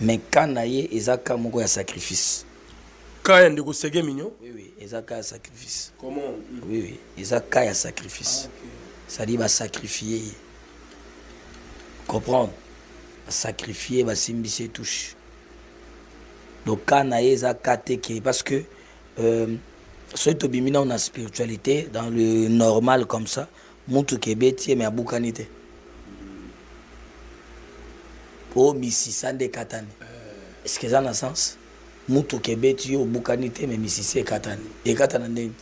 Mais quand naye ezaka moko ya sacrifice. Quand ndeko sege mignon? Oui, ezaka ya sacrifice. Comment? Oui, ezaka ya sacrifice. Ça dit va sacrifier. Comprendre? Sacrifier va simbise touche. Donc quand naye ezaka teke parce que soit tobimina on a spiritualité dans le normal comme ça, mutu kebeti mais abukanite. Po misisande katane. Est-ce que ça a un sens? Mutu kebeti yo bukanite mais misise katane. E katana ndeni.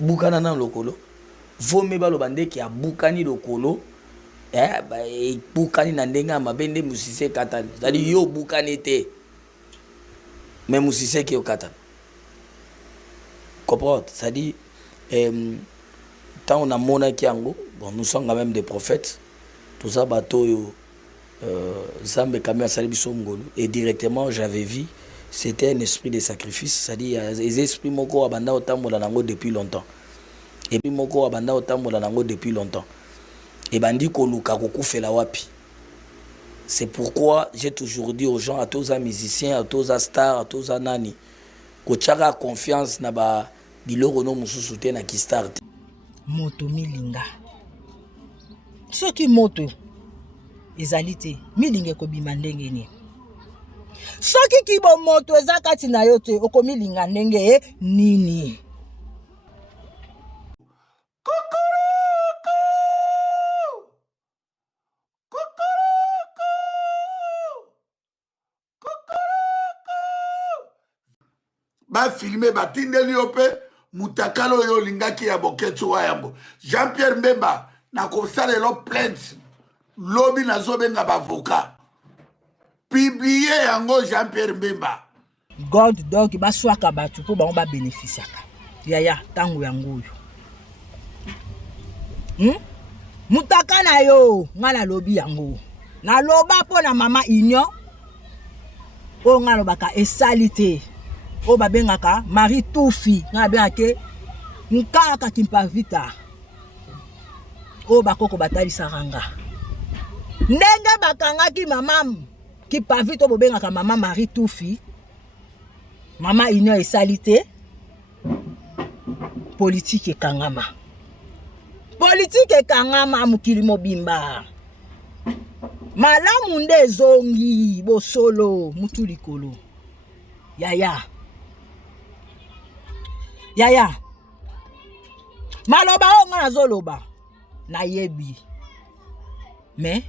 Bukana na lokolo. Vome ba lo bande ki abukani lokolo. Ba bukani na ndenga mabende musise katane. C'est-à-dire yo bukanite. Mais musise ki yo katane. Comprendre? C'est-à-dire tant on a monaki yango, bon nous sommes quand même des prophètes. Tout ça bateau yo Zambe Kamia Salibiso Ngolo et directement j'avais vu c'était un esprit de sacrifice, c'est-à-dire les esprits moko abanda otambola nango depuis longtemps. Et puis moko abanda otambola nango depuis longtemps. Et bandi ko luka ko kufela wapi. C'est pourquoi j'ai toujours dit aux gens, à tous les musiciens, à tous les stars, à tous les nani, ko tchaka confiance na ba biloko no mususu te na ki start. Moto milinga. Soki moto ezali te milinga ko bima ndenge ni. Soki kibo moto ezakati na yo te okomilinga ndenge nini. Ba filmer ba tindeli ope mutakalo yo lingaki ya boketu wa yambo Jean-Pierre Mbemba na kosala lo plainte lobby na zobenga ba avocat publier yango Jean-Pierre Mbemba God dog ba swaka batu po ba ba bénéficiaka yaya tangu yango yo mutaka na yo ngala lobby yango na loba po na mama Union o ngalo baka esalite o babengaka Marie Toufi na bengake nkaka kimpavita o bakoko batalisa ranga ndenge bakangaki mama kipavita o bobengaka mama Marie Toufi mama Union esalite politique ekangama mukili mobimba malamu nde zongi bosolo mutu likolo yaya maloba o nga nazoloba na yebi mais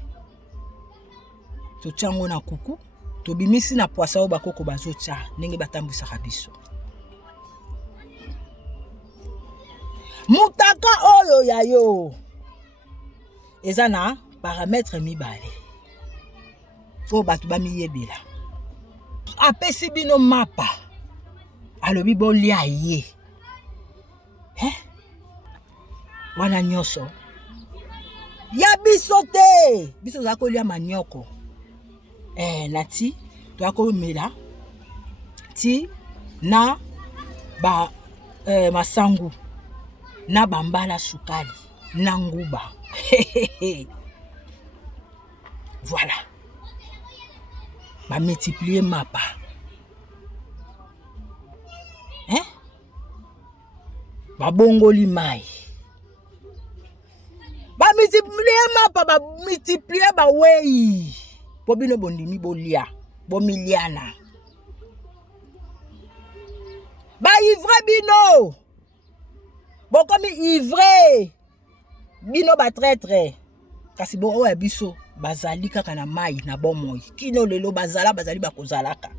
to chango na kuku to bimisi na poisa o bakoko bazocha ndenge batambwisaka biso mutaka oyo yayo eza na paramètre mibale fo batu bamiyebela apesi bino mapa alobi bolia ye wana nyoso ya biso te biso za kolia manyoko nati to akomela ti na ba masangu na bambala sukali na nguba voilà ba multiplier mapa ba bongoli mai ba multiplier mapa ba multiplier ba wei po bino bondimi bolia bo miliana ba ivre bino bo komi ivre bino ba traître kasi bo oya biso bazali kaka na mai na bomoi kino lelo bazali bakozalaka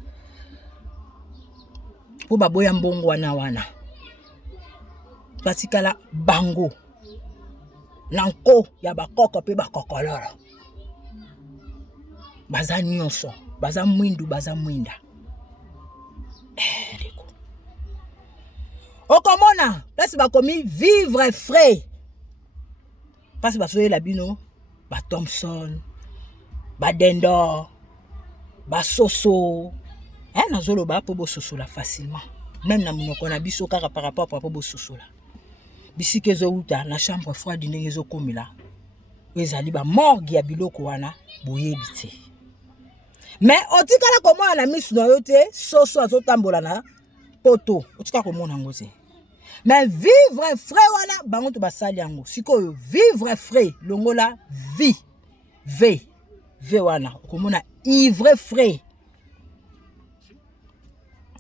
po baboya mbongo wana batikala bango nanko ya bakoko pe bakokolora baza nyonso baza mwinda okomona place bakomi vivre frais parce basoye la bino ba Thompson ba Dendor ba Soso nazoloba po bo sosola facilement même na munoko na biso kaka par rapport po bo sosola bisike zo uta na chambre froide ndenge zo komila ezali ba morgue ya biloko wana boyebi te. Mais otikala komona na misu na yo te soso azotambola na poto otika komona yango te. Mais vivre frais wana bango to basali yango sikoyo vivre frais longola vie v wana komona ivre frais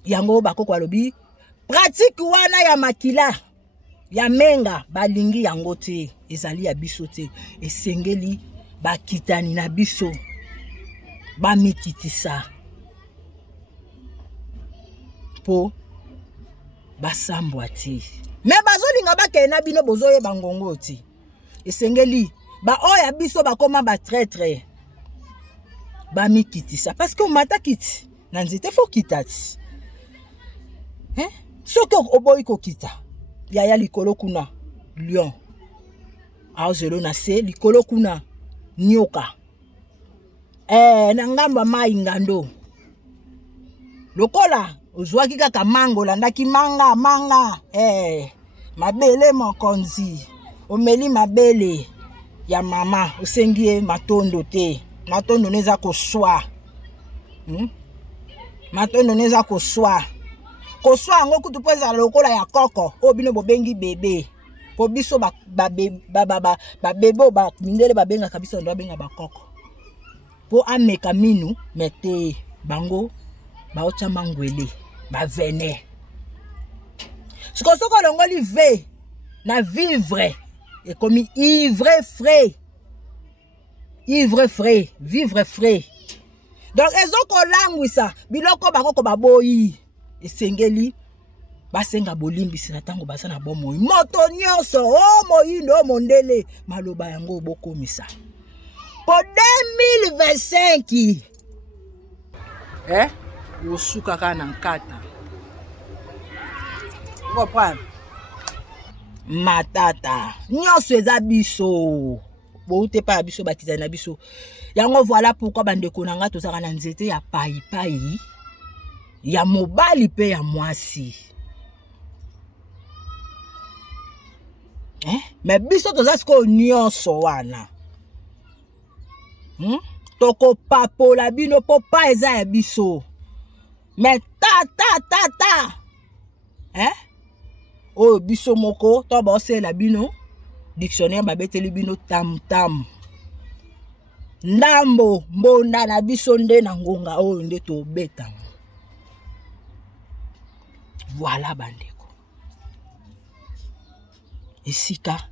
yango bakoko alobi pratique wana ya makila ya menga balingi yango te ezali ya biso te esengeli bakitani na biso bamikitisa po basambwa te. Mais bazolinga bakena bino bozoye bangongo te esengeli ba oya biso bakoma ba traître bamikitisa parce que mata kiti na nzete fo kitati soki oboyi kokita yaya likolo kuna lion aozelo na se likolo kuna nyoka na ngamba mai ngando lokola ozwaki kaka mango landaki manga mabele mokonzi omeli mabele ya mama osengie matondo te matondo neza koswa matondo neza koswa ngo kutu pesa lokola ya koko obino bobengi bebe po biso ba bebe ba mindele babenga kabisa ndo babenga bakoko po ameka minu mete bango baocha mangwele ba vene soko longoli ve na vivre et comme ivre frais vivre frais donc ezoko langwisa biloko bakoko baboyi esengeli basenga bolimbisi na tango basa na bomoi moto nyonso o moyindo o mondele maloba yango bokomisa po 2025 osuka kana nkata comprendre matata nyonso eza biso boute pa biso bakizana na biso yango voilà pourquoi bandeko na nga tozaka na nzete ya pai ya mobali pe ya mwasi mais biso toza siko nyonso wana toko papola bino po pa eza ya biso mais ta oyo biso moko to bosela bino dictionnaire babeteli bino tam ndambo mbonda na biso nde na ngonga oyo nde tobeta. Voilà bandeko esika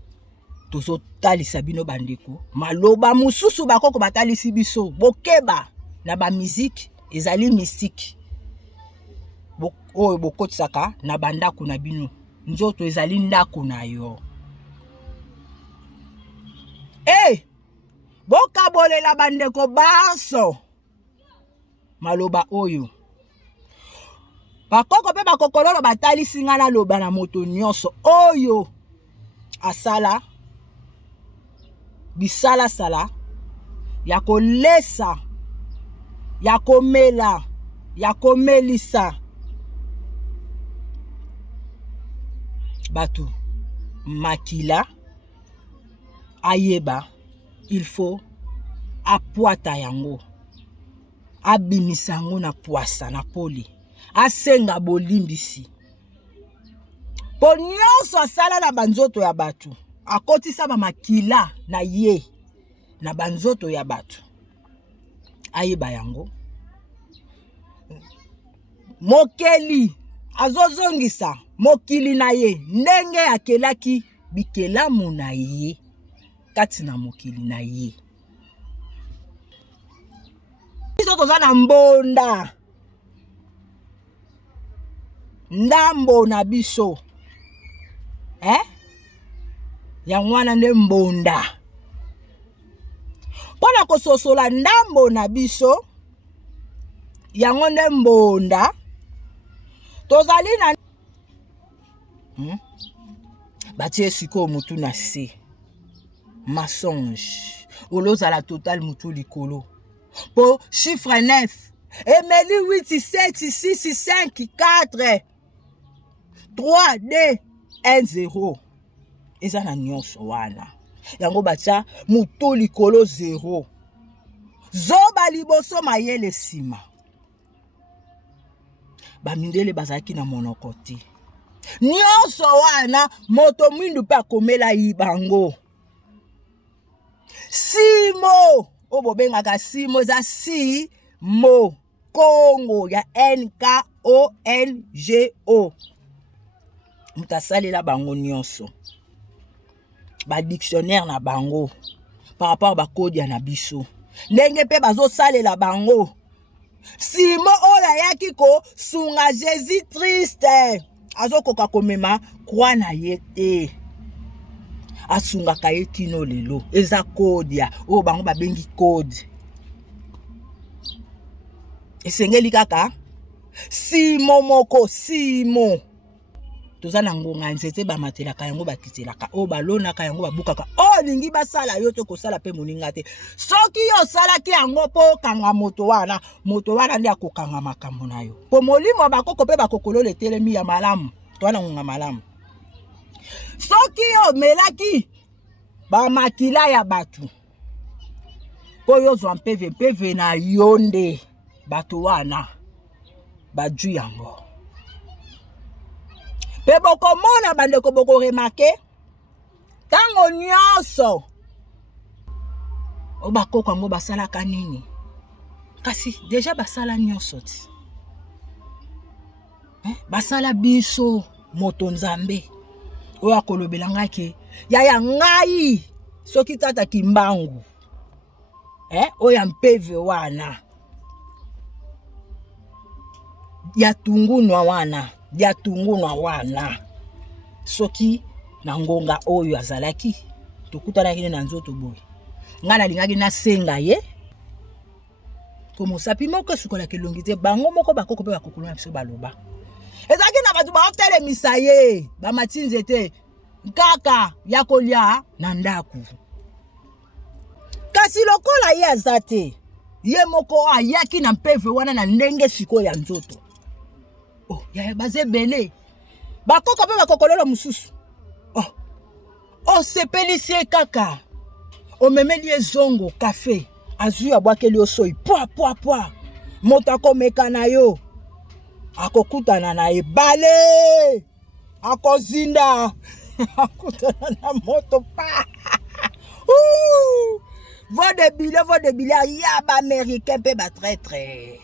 tozo talisa bino bandeko maloba mususu bakoko batalisi biso bokeba na ba musique ezali mystique oyo bokotisaka na bandako na bino nzoto ezali ndako na yo bokabolela bandeko baso maloba oyo bakoko pe bakokololo batalisi nga na loba na moto nyonso oyo asala bisala sala ya kolesa ya komela ya komelisa batu makila ayeba il faut apuata yango abimisa yango na poasa na poli asenga bolimbisi po nyonso asala na banzoto ya batu akotisa ba makila na ye na banzoto ya batu ayeba yango mokeli azozongisa mokili na ye ndenge akelaki bikelamu na ye kati na mokili na ye biso toza na mbonda ndambo na biso ya mwana nde mbonda mpona kososola ndambo na biso yango nde mbonda tozali na batie siko mutu na se mensonge olozala total mutu likolo po chiffre 9 emeli 8 7 6 5 4 3 2 1 0 eza na nyonso wana yango batia mutu likolo 0 zoba liboso mayele sima bamindele bazalaki na monoko te nyonso wana moto mwindu mpe akomela yibango simo oyo bobengaka simo eza simo Congo ya NKONGO moto asalela bango nyonso badictionnaire na bango par rapport bakodia na biso ndenge mpe bazosalela bango simo oyo ayaki kosunga Jésus triste azokoka komema kwa na ye te asungaka ye tino lelo eza kodia oyo bango babengi kode esengeli kaka simo moko simo toza na ngonga nzete bamatelaka yango bakitelaka oyo balonaka yango babukaka olingi basala yo to kosala mpe moninga te soki yo osalaki yango mpo okanga moto wana nde akokanga makambo na yo po molimo bakoko mpe bakokolo etelemi ya malamu towana ngonga malamu soki yo omelaki bamakila ya bato mpo yo ozwa mpeve na yo nde bato wana baju yango pe bokomona bandeko bokoremake tango nyonso o bakoko yango basalaka nini kasi deja basala nyonso ti basala biso moto nzambe oyo akolobelangaki yaya ngai soki tata kimbangu oyo mpeve wana ya tungunwa wana soki na ngonga oyo azalaki tokutanaki na nzoto boye nga nalingaki nasenga ye po mosapi moko esukolaki elongi te bango moko bakoko mpe bakokolo na biso baloba ezalaki na bato baotelemisa ye bamati nzete kaka ya kolia na ndaku kasi lokola ye aza te ye moko ayaki na mpeve wana na ndenge sikoyo ya nzoto yaya baze bele bakoko mpe bakokolola mosusu osepelisi ye kaka omemeli ye zongo kafe azwi abwakeli yo soyi pwa moto akomeka na yo akokutana na ebale akozinda akutana na moto pa vo de bile ya baaméricain mpe batraitre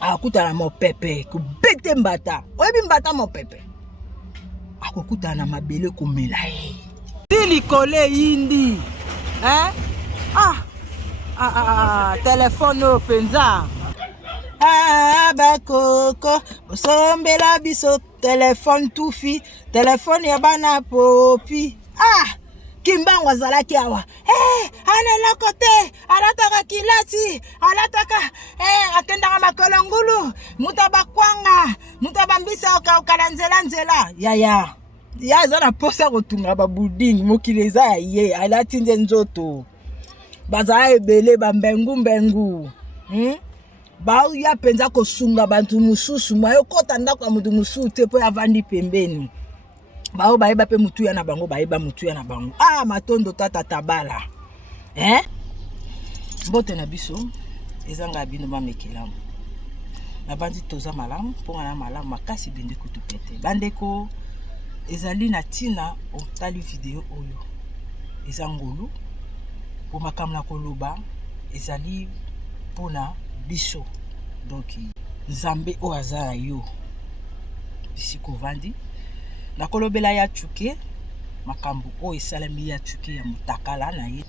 akokutana mopepe kubete mbata oyebi mbata mopepe akokutana na mabele komela ye ti likole yindi telefone oyo mpenza bakoko osombela biso telefone tufi telefone ya bana popi kimbangu azalaki awa analoko te alataka kilati alataka akendaka makolo ngulu muta bakwanga muta bambisa okala nzela yaya ya aza na posa kotunga babuding mokili eza ya ye alati nde nzoto bazala ebele bambengu bauya mpenza kosunga bantu mosusu mayo kota ndako ya mutu mosusu te mpo avandi pembeni bao bayeba pe mutuya na bango bayeba mutuya na bango matondo tata tabala mbote na biso ezanga bino bamekelamu na bandi toza malamu mponga na malamu makasi bende kutu pete bandeko ezali na tina otali video oyo eza ngolu po makambo na koloba ezali mpona biso donc nzambe oyo aza na yo bisiko vandi nakolobela ya chuke makambo oyo esalami ya chuke ya motakala na ye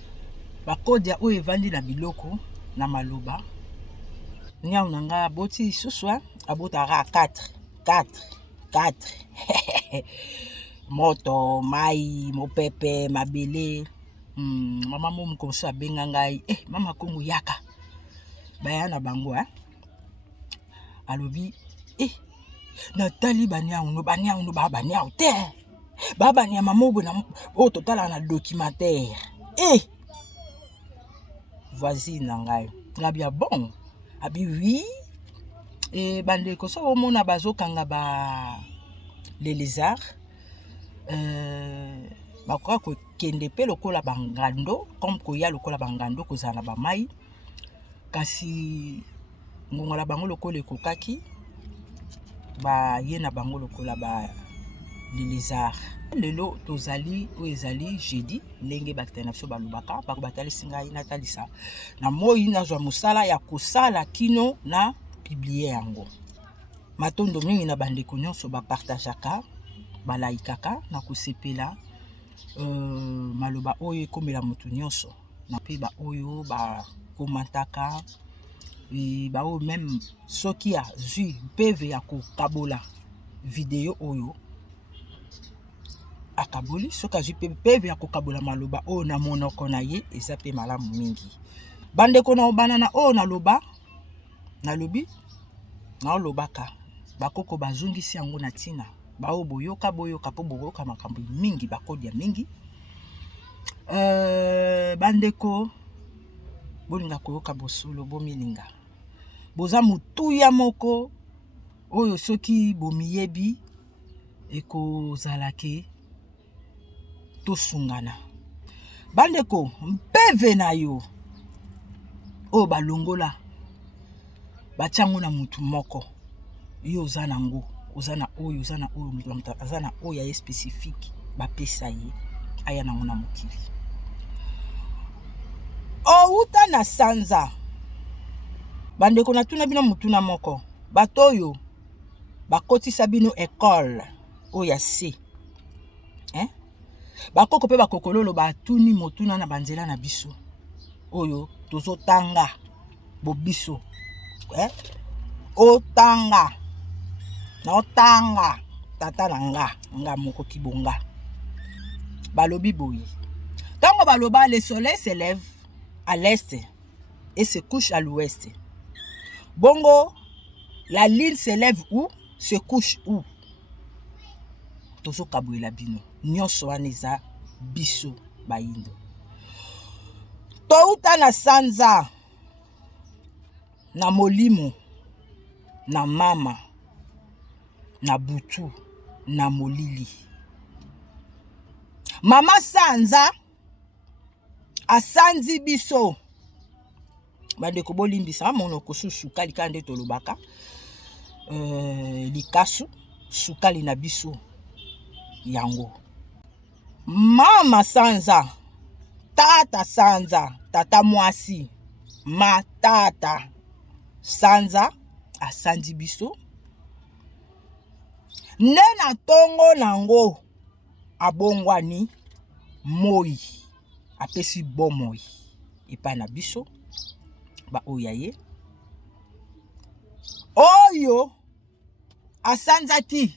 bakodia oyo evandi na biloko na maloba nyau na nga aboti lisusu abotaka 4 moto mai mopepe mabele mama mo mokomoso abenga ngai mama kongo yaka baya na bango alobi natali baniauno baniau te babaniama mobo na oyo totala na documentaire voisine na ngai ngabia bon abi oui bandeko so omona bazokanga ba les lézards bakoka kokende pe lokola bangando comme koya lokola bangando kozala na bamai kasi ngongo na bango lokola ekokaki baye na bango lokola ba lilizard lelo tozali oyo ezali jeudi ndenge bakitani na biso balobaka bako batalisi ngai natalisa na moi nazwa mosala ya kosala kino na publie yango matondo mingi na bandeko nyonso bapartageaka balaikaka na kosepela maloba oyo ekomela motu nyonso na mpe baoyo bakomantaka baoyo meme soki azwi mpeve ya kokabola video oyo akaboli soki azwi mpeve ya kokabola maloba oyo na monoko na ye eza mpe malamu mingi bandeko na obanana oyo nalobi naolobaka bakoko bazongisi yango na ntina bao boyoka mpo boyoka makambo mingi bakodia mingi bandeko bolinga koyoka bosolo bomilinga boza mutuya moko oyo soki bomiyebi ekozalake tosungana bandeko mpeve na yo oyo balongola batiango na mutu moko yo oza nango oza na oyo mutu aza na oyo aye spécifique bapesa ye aya nango na mokili outa na sanza bandeko natuna bino mutuna moko bato oyo bakotisa bino école oyo ya se bakoko mpe bakokololo batuni motuna na banzela na biso oyo tozotanga bobiso otanga naotanga tata na nga moko kibonga balobi boye tango baloba le soleil se lève à l'est et se couche à l'ouest bongo la lune se lève où se couche où tozokabwela bino nyonso wana eza biso bayindo touta na sanza na molimo na mama na butu na molili mama sanza asanzi biso bandeko bolimbisa monoko sukali kande tolobaka likasu sukali na biso yango mama sanza tata sanza tata mwasi matata sanza asanzi biso nde na tongo nango abongwani moi apesi bomoi epai na biso baoya ye oyo asanzaki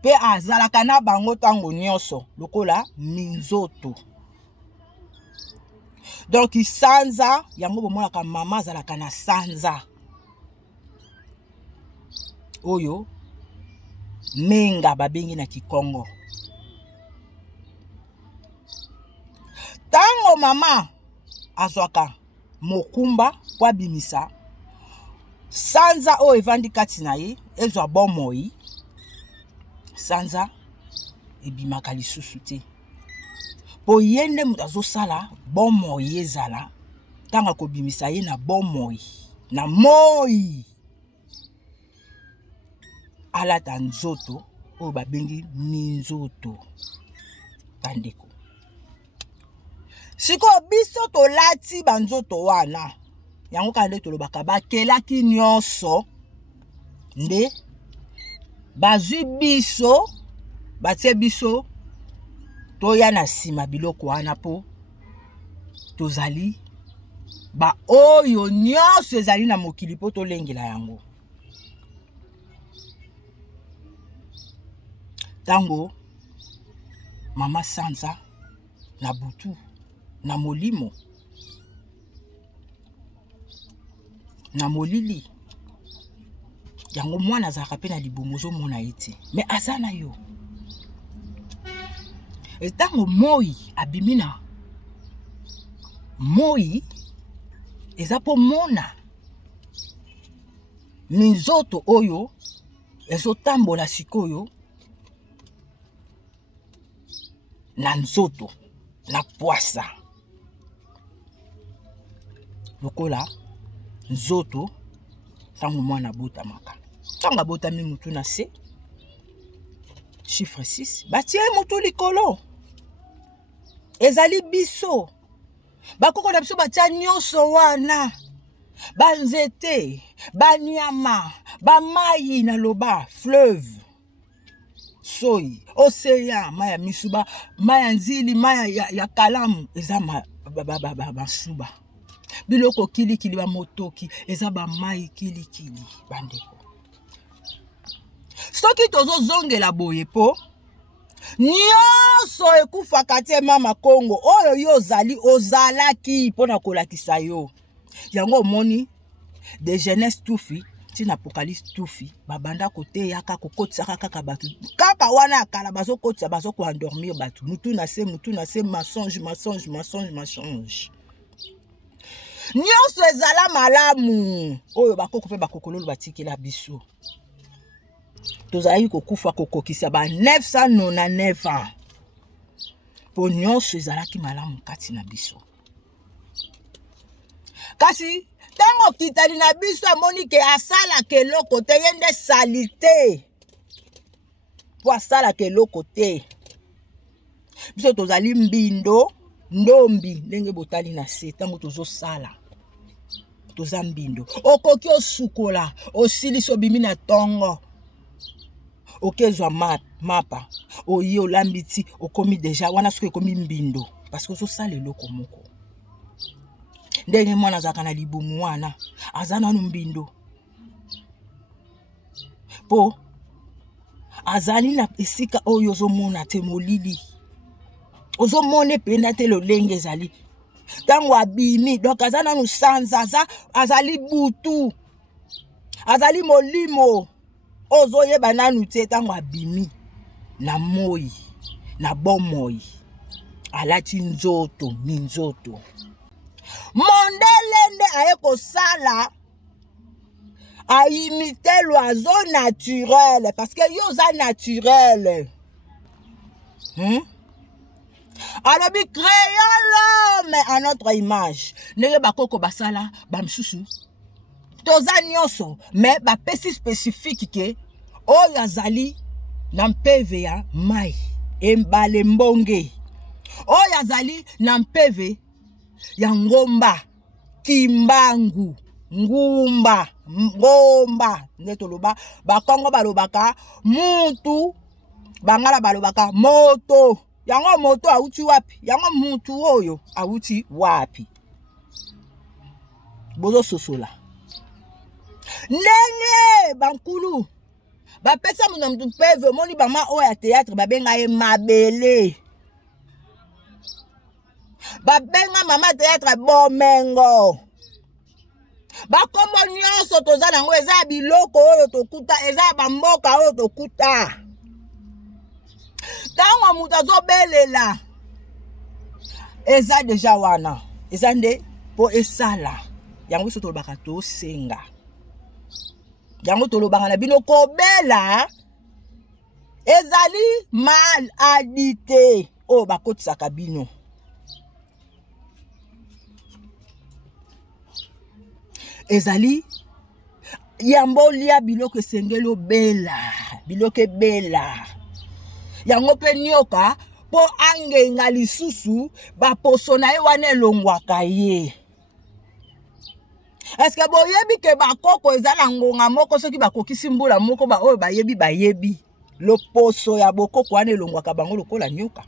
mpe azalaka na bango ntango nyonso lokola minzoto donc sanza yango bomonaka mama azalaka na sanza oyo menga babengi na Kikongo tango mama azwaka mokumba po abimisa sanza oyo evandi kati na ye ezwa bomoi sanza ebimaka lisusu te po ye nde moto azosala bomoi ezala ntango akobimisa ye na bomoi na moi alata nzoto oyo babengi minzoto bandeko sikoyo biso tolati banzoto wana yango kaka nde tolobaka bakelaki nyonso nde bazwi biso batie biso toya na nsima biloko wana mpo tozali baoyo nyonso ezali na mokili mpo tolengela yango tango mama sanza na butu na molimo na molili yango mwana azalaka mpe na libumu ozomona ye te me aza na yo etango moi abimi na moi eza mpo mona minzoto oyo ezotambola sikoyo na nzoto na poisa lokola nzoto ntango mwana abotamaka ntango abotami mutu na se chiffre 6 batie mutu likolo ezali biso bakoko na biso batia nyonso wana banzete banyama bamai na loba fleuve soyi océan maya misuba maya nzili maya ya kalamu eza masuba biloko kilikili bamotoki eza bamai kilikili bandeko soki tozozongela boye po nyonso ekufaka te mama Kongo oyo yo ozalaki mpona kolakisa yo yango omoni de jeunesse tufi tina apocalypse tufi babanda koteyaka kokotisaka kaka bato kaka wana akala bazokotisa bazokoendormir bato mutu na se mensonge nyonso ezala malamu oyo bakoko mpe bakokololo batikela biso tozalaki kokufa kokokisa ba 999 ans po nyonso ezalaki malamu kati na biso kasi tango kitali na biso amoni ke asalaka eloko te ye nde sali te po asalaka eloko te biso tozali mbindo ndombi ndenge botali na se tango tozosala toza mbindo okoki osukola osilisi obimi na tongo okezwa mapa oyi olambiti okomi deja wana soki ekomi mbindo parce que ozosala eloko moko ndenge mwana azalaka na libumu wana aza nanu mbindo po azali na esika oyo ozomona te molili ozomone penda te lolenge ezali tango abimi donc aza nanu sanza azali butu azali molimo ozoyeba nanu te tango abimi na moi na bomoi alati nzoto minzoto mondele nde aye kosala aimite l'oiseau naturel parce que yo za naturel alobi créons l'homme à notre image ndenge bakoko basala bamsusu toza nyonso mais bapesi spécifique ke oyo azali na mpeve ya mai embale mbonge oyo azali na mpeve ya ngomba kimbangu ngumba ngomba nde toloba bakongo balobaka mutu bangala balobaka moto yango moto auti wapi yango mutu oyo auti wapi bozo sosola ndenge bankulu bapesa muna mtu peve moni bama oyo ya théâtre babenga ye mabele babenga mama théâtre bomengo bakombo nyonso toza nango eza biloko oyo tokuta eza bamboka oyo tokuta tango mutu azobelela eza deja wana eza nde po esala yango biso tolobaka tosenga yango tolobaka na bino kobela ezali mal adite oyo bakotisaka bino ezali yambo lia biloko esengeli obela biloko ebela yango mpe nioka po angenga lisusu baposo na ye wana elongwaka ye eske boyebi ke bakoko eza na ngonga moko soki bakokisi mbula moko oyo bayebi loposo ya bokoko wana elongwaka bango lokola nioka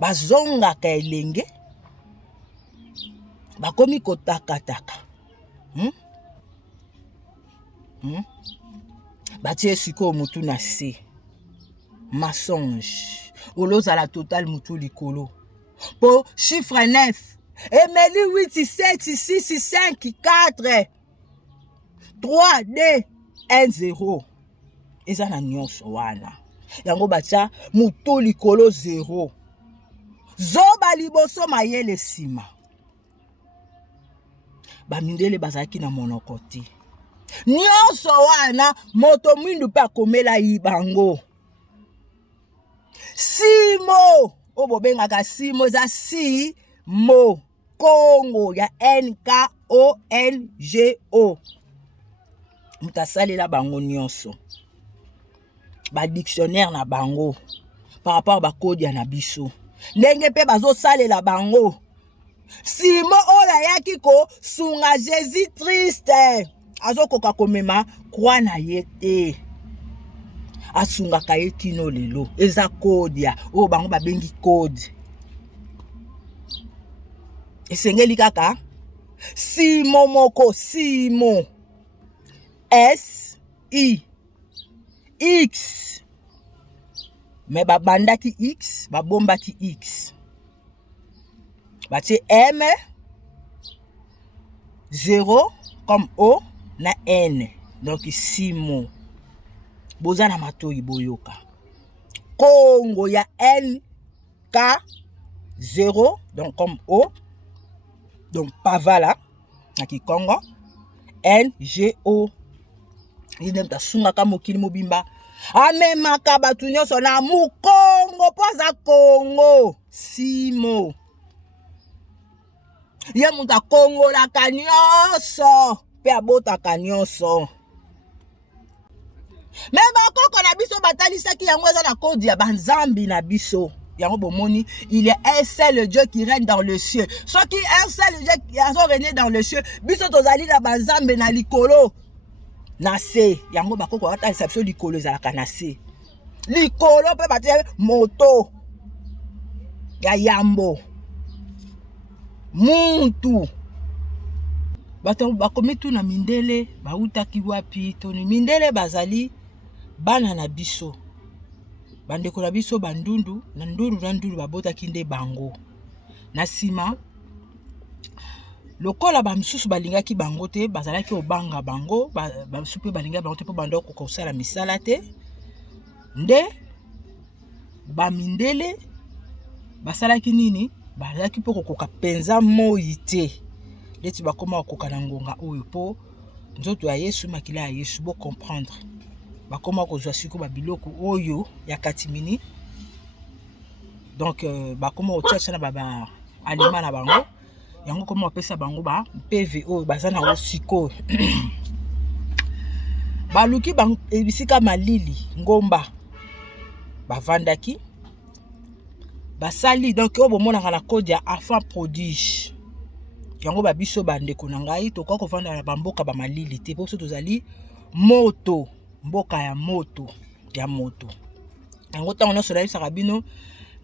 bazongaka elenge bakomi kotakataka batie sikoyo mutu na se mensonge olozala total mutu likolo po chiffre 9 emeli 8 7 6 5 4 3 2 1 0 eza na nyonso wana yango batia mutu likolo 0 zoba liboso mayele sima bamindele bazalaki na monoko te nyonso wana moto mwindu mpe akomela yibango simo o bobengaka simo eza simo. Congo ya NKONGO. Mutasalela bango nyonso. Ba dictionnaire na bango par rapport ba code ya na biso. Ndenge pe bazo salela bango. Simo ola yaki ko sunga Jésus triste. Azo koka komema kwa na yete. Asunga kayeti no lelo. Eza code ya o bango babengi code. Esengeli kaka Simo moko Simo S-I X mais babandaki X babombaki X batie M 0 comme O na N donc Simo boza na matoi boyoka Congo ya N K 0 donc comme O donc pavala na Kikongo NGO ine mtasunga kama mokili mobimba amemaka batu nyonso na Mukongo poza Congo Simo ye muta Congo la nyonso pe abotaka nyonso me bakoko na biso batalisaki yango eza na kodi ya banzambi na biso. Il y a un seul Dieu qui règne dans le ciel. Soit qui un seul Dieu qui a régné dans le ciel. Biso tozali na banzambe na likolo. Nase. Yango bako ko ata exception likolo za la nase. Likolo pe batie moto. Ya yambo. Muntu. Bato bakomitu na mindele bautaki wapi toni mindele bazali bana na biso. Bandeko na biso bandundu na ndundu babotaki nde bango na sima lokola bamisusu balingaki bango te bazalaki obanga bango bamisusu pe balinga bango te po bando kokosala misala te nde bamindele basalaki nini bazalaki po kokoka penza moi te leti bakoma kokoka na ngonga oyo po nzoto ya Yesu makila ya Yesu bo comprendre bakoma kozwa siko babiloko oyo ya katimini donc bakoma otiasa na baba alima na bango yango koma opesa bango ba PV oyo bazana o siko baluki bang ebisika malili ngomba bavandaki basali donc obo monaka na code ya enfant prodige yango babiso bandeko na ngai to kwa kovanda na bamboka ba malili te po so tozali moto mboka ya moto yango tango nyonso nayebisaka bino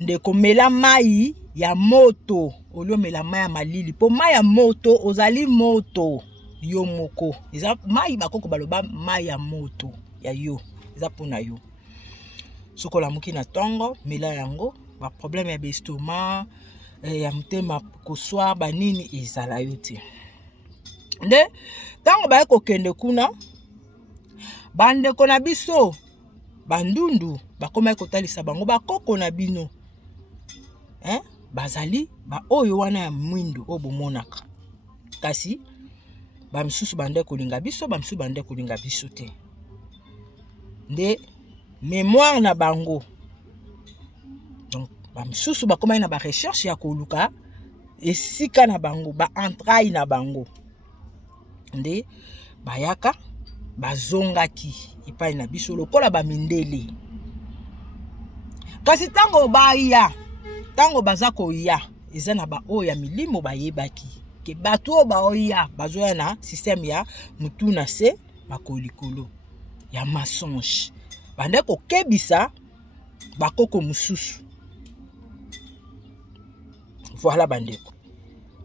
ndeko mela mai ya moto olio mela mai ya malili po mai ya moto ozali moto yo moko eza mai bakoko baloba mai ya moto ya yo eza pona yo sokola muki na tongo mela yango ba problème ya bestoma ya mutema koswa banini ezala yo te nde tango baye kokende kuna bandeko na biso bandundu bakoma kotalisa bango bakoko na bino bazali ba oyo wana ya mwindo obo monaka kasi bamisusu bandeko linga biso bamisusu bandeko linga biso te nde mémoire na bango donc bamisusu bakoma na ba recherche ya koluka esika na bango ba entraille na bango nde bayaka bazongaki ipai na biso lokola bamindele kasi tango baya tango baza koya eza na ba oyo ya milimo bayebaki ke bato baoya bazoya na système ya mutu na se bakolikolo ya mensonge bande kokebisa bakoko mususu voilà bandeko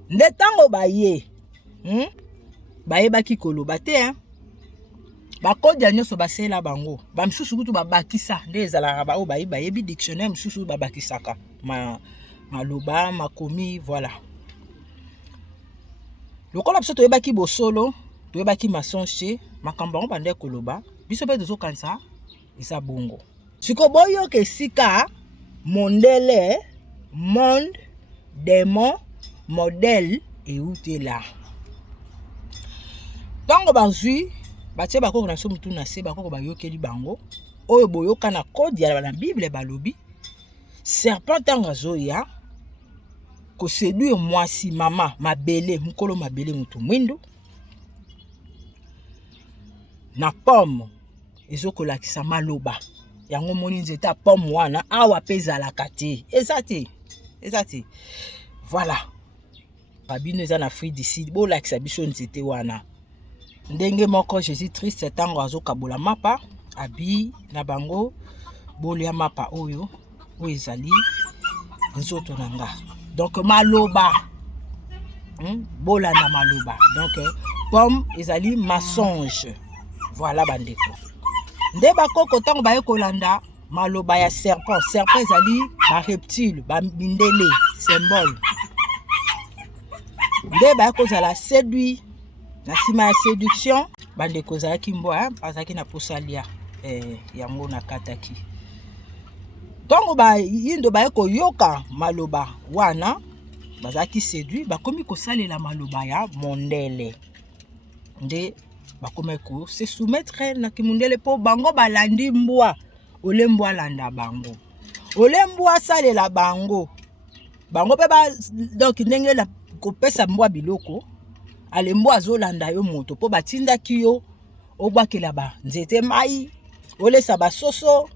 nde tango baye bayebaki koloba te bakodia nyonso basela bango bamisusu kutu babakisa nde ezalaka ba o bayebi dictionnaire misusu babakisaka maloba makomi voilà lokola biso toyebaki bosolo toyebaki mensonge makambo yango bande koloba biso pe tozokanisa eza bongo siko boyoka esika mondele monde démon modèle eutela tango bazwi batie bakoko na so mutu na se bakoko bayokeli bango oyo boyoka na code ya na Bible balobi serpent ntango azoya koséduire mwasi mama mabele mukolo mabele mutu mwindu na pomme ezokolakisa maloba yango moni nzete ya pomme wana awa mpe ezalaka te eza te voilà babino eza na Afrique du Sud bolakisa biso nzete wana ndenge moko Jésus Christ ntango azokabola mapa abi na bango bolia mapa oyo ezali nzoto na nga donc maloba bolanda maloba donc pomme ezali mensonge voilà bandeko nde bakoko ntango baye kolanda maloba ya serpent ezali bareptile bamindele symbole nde baye kozala séduit na nsima ya séduction bandeko ozalaki mbwa azalaki na posalia yango nakataki ntango bayindo baye koyoka maloba wana bazalaki séduit bakomi kosalela maloba ya mondele nde bakomi ko se soumettre na kimundele po bango balandi mbwa ole mbwa landa bango ole mbwa salela bango pe donc ndenge la kopesa mbwa biloko ale mbwa azolanda yo moto po batindaki yo obakela ba nzete mai olesa basoso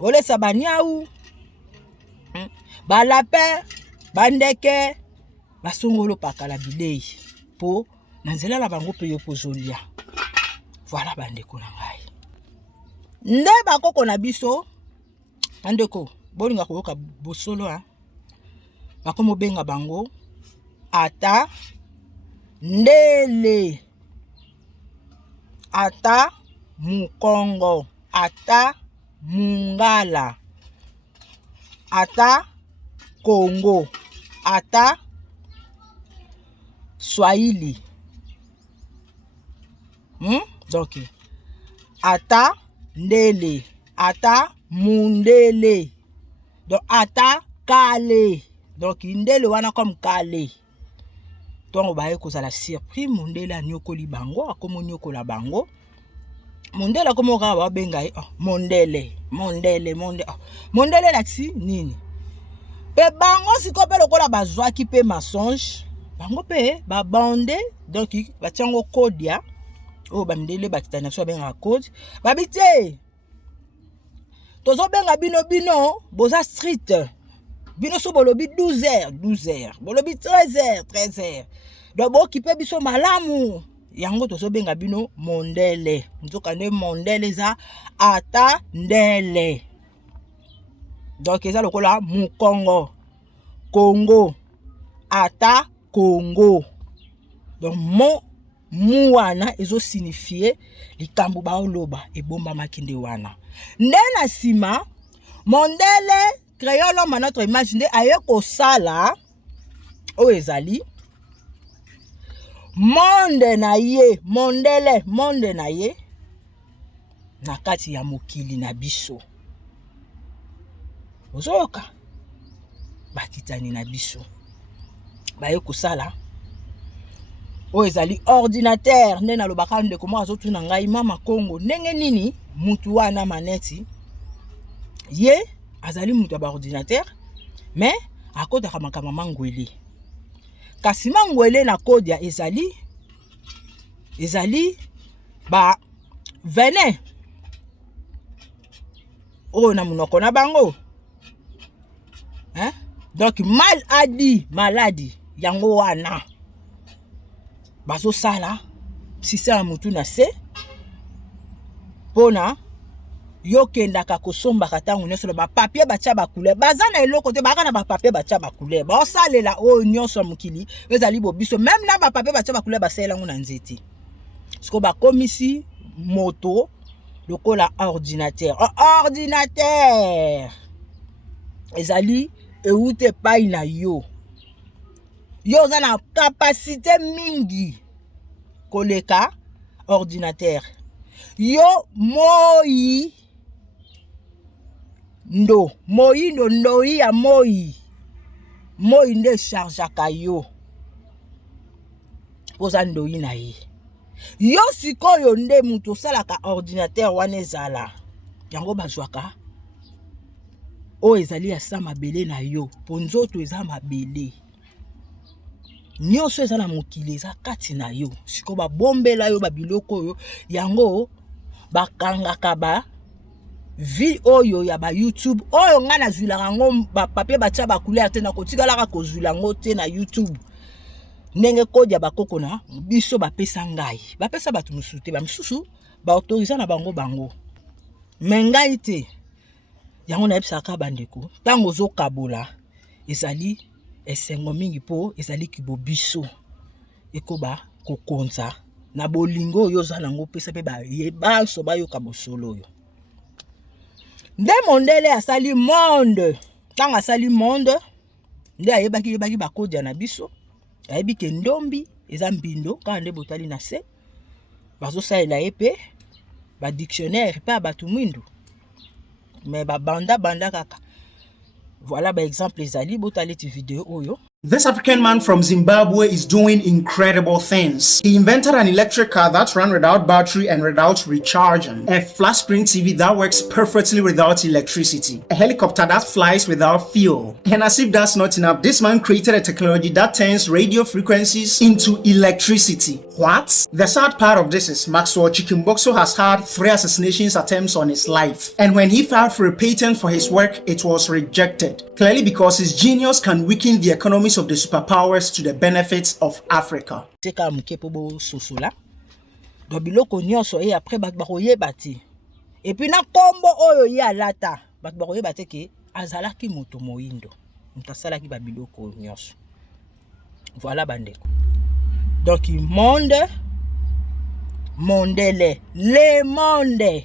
olesa banyau balape bandeke basongolo pakala bilei po na nzela la bango pe yo pozolia voilà bandeko na ngai nde bakoko na biso bandeko bolinga koyoka bosolo bakomo benga bango ata ndele ata mukongo ata mungala ata Congo ata Swahili donc ata ndele ata mundele donc ata kale donc ndele wana comme kale donc baye kozala surpris mundele anyokoli bango akomonyokola bango mondele akomoka babenga mondele laksi nini pe bango siko pe lokola bazwaki pe mensonge bango pe babande donc batiango kodia o bamindele bakitana so benga code babite tozo benga bino boza street bino so bolobi 12h bolobi 13h donc bokipe biso malamu yango tozo benga bino mondele nzoka nde mondele za ata ndele donc eza lokola mukongo Congo ata Congo donc mu wana ezo signifier likambo baoloba ebomba makinde wana nde na sima mondele créons l'homme à notre image nde aye kosala o ezali monde na ye mondele monde na ye na kati ya mokili na biso ozoyoka bakitani na biso baye kosala o ezali ordinateur nde na lobaka ndeko moko azotuna ngai mama Kongo ndenge nini mutu wana maneti ye azali mutu ya baordinateur mais akodaka makambo mangwele kasi mangwele na kodia ezali ba venin o na munoko na bango donc maladi yango wana bazo sala sisa mutu na se pona yokendaka kosombaka ntango nyonso na bapapier batia bakule baza na eloko te baka na bapapier batia bakule baosalela oyo nyonso ya mokili ezali bobiso même na bapapier batia bakule basayelango na nzete siko bakomisi moto lokola ordinateur ezali eute epai na yo oza na kapasité mingi koleka ordinateur yo moi ndo ya moi nde chargeaka yo poza ndoi na ye yo sikoyo nde mutu osalaka ordinateur wana ezala yango bazwaka o ezali ya sa mabele na yo po nzoto eza mabele nyonso eza na mokili eza kati na yo siko babombela yo babiloko oyo yango bakangaka ba vi oyo ya ba YouTube oyo nga nazwilaka ngo bapapie batia bacouleur te na kotikalaka kozwila te na YouTube ndenge kodia bakoko na biso bapesa ngai bapesa bato mosusu te bamisusu baautoriza na bango me ngai te yango nayebisaka bandeko ntango ozokabola ezali esengo mingi po ezali kibo biso ekoba kokonza na bolingo oyo oza nango pesa mpe bayebaso bayoka bosolo oyo nde mondele asali monde ntango asali monde nde ayebaki bakodia na biso ayebi ke ndombi eza mbindo kaka nde botali na se bazosalela ye mpe badictionnaire mpe ya bato mwindu me banda kaka voilà ba exemple ezali botali ti video oyo. This African man from Zimbabwe is doing incredible things. He invented an electric car that ran without battery and without recharging, a flat screen TV that works perfectly without electricity, a helicopter that flies without fuel. And as if that's not enough, this man created a technology that turns radio frequencies into electricity. What? The sad part of this is Maxwell Chikumbokso has had 3 assassination attempts on his life. And when he filed for a patent for his work, it was rejected. Clearly because his genius can weaken the economies of the superpowers to the benefits of Africa. Teka mkepo bo sosola. Do biloko nyonso e après bat bakoyeba te. Et puis na kombo oyo ye alata. Bat bakoyeba te ke azalaki moto moindo. Mutasalaki ba biloko nyonso. Voilà bandeko. Donc monde mondele le monde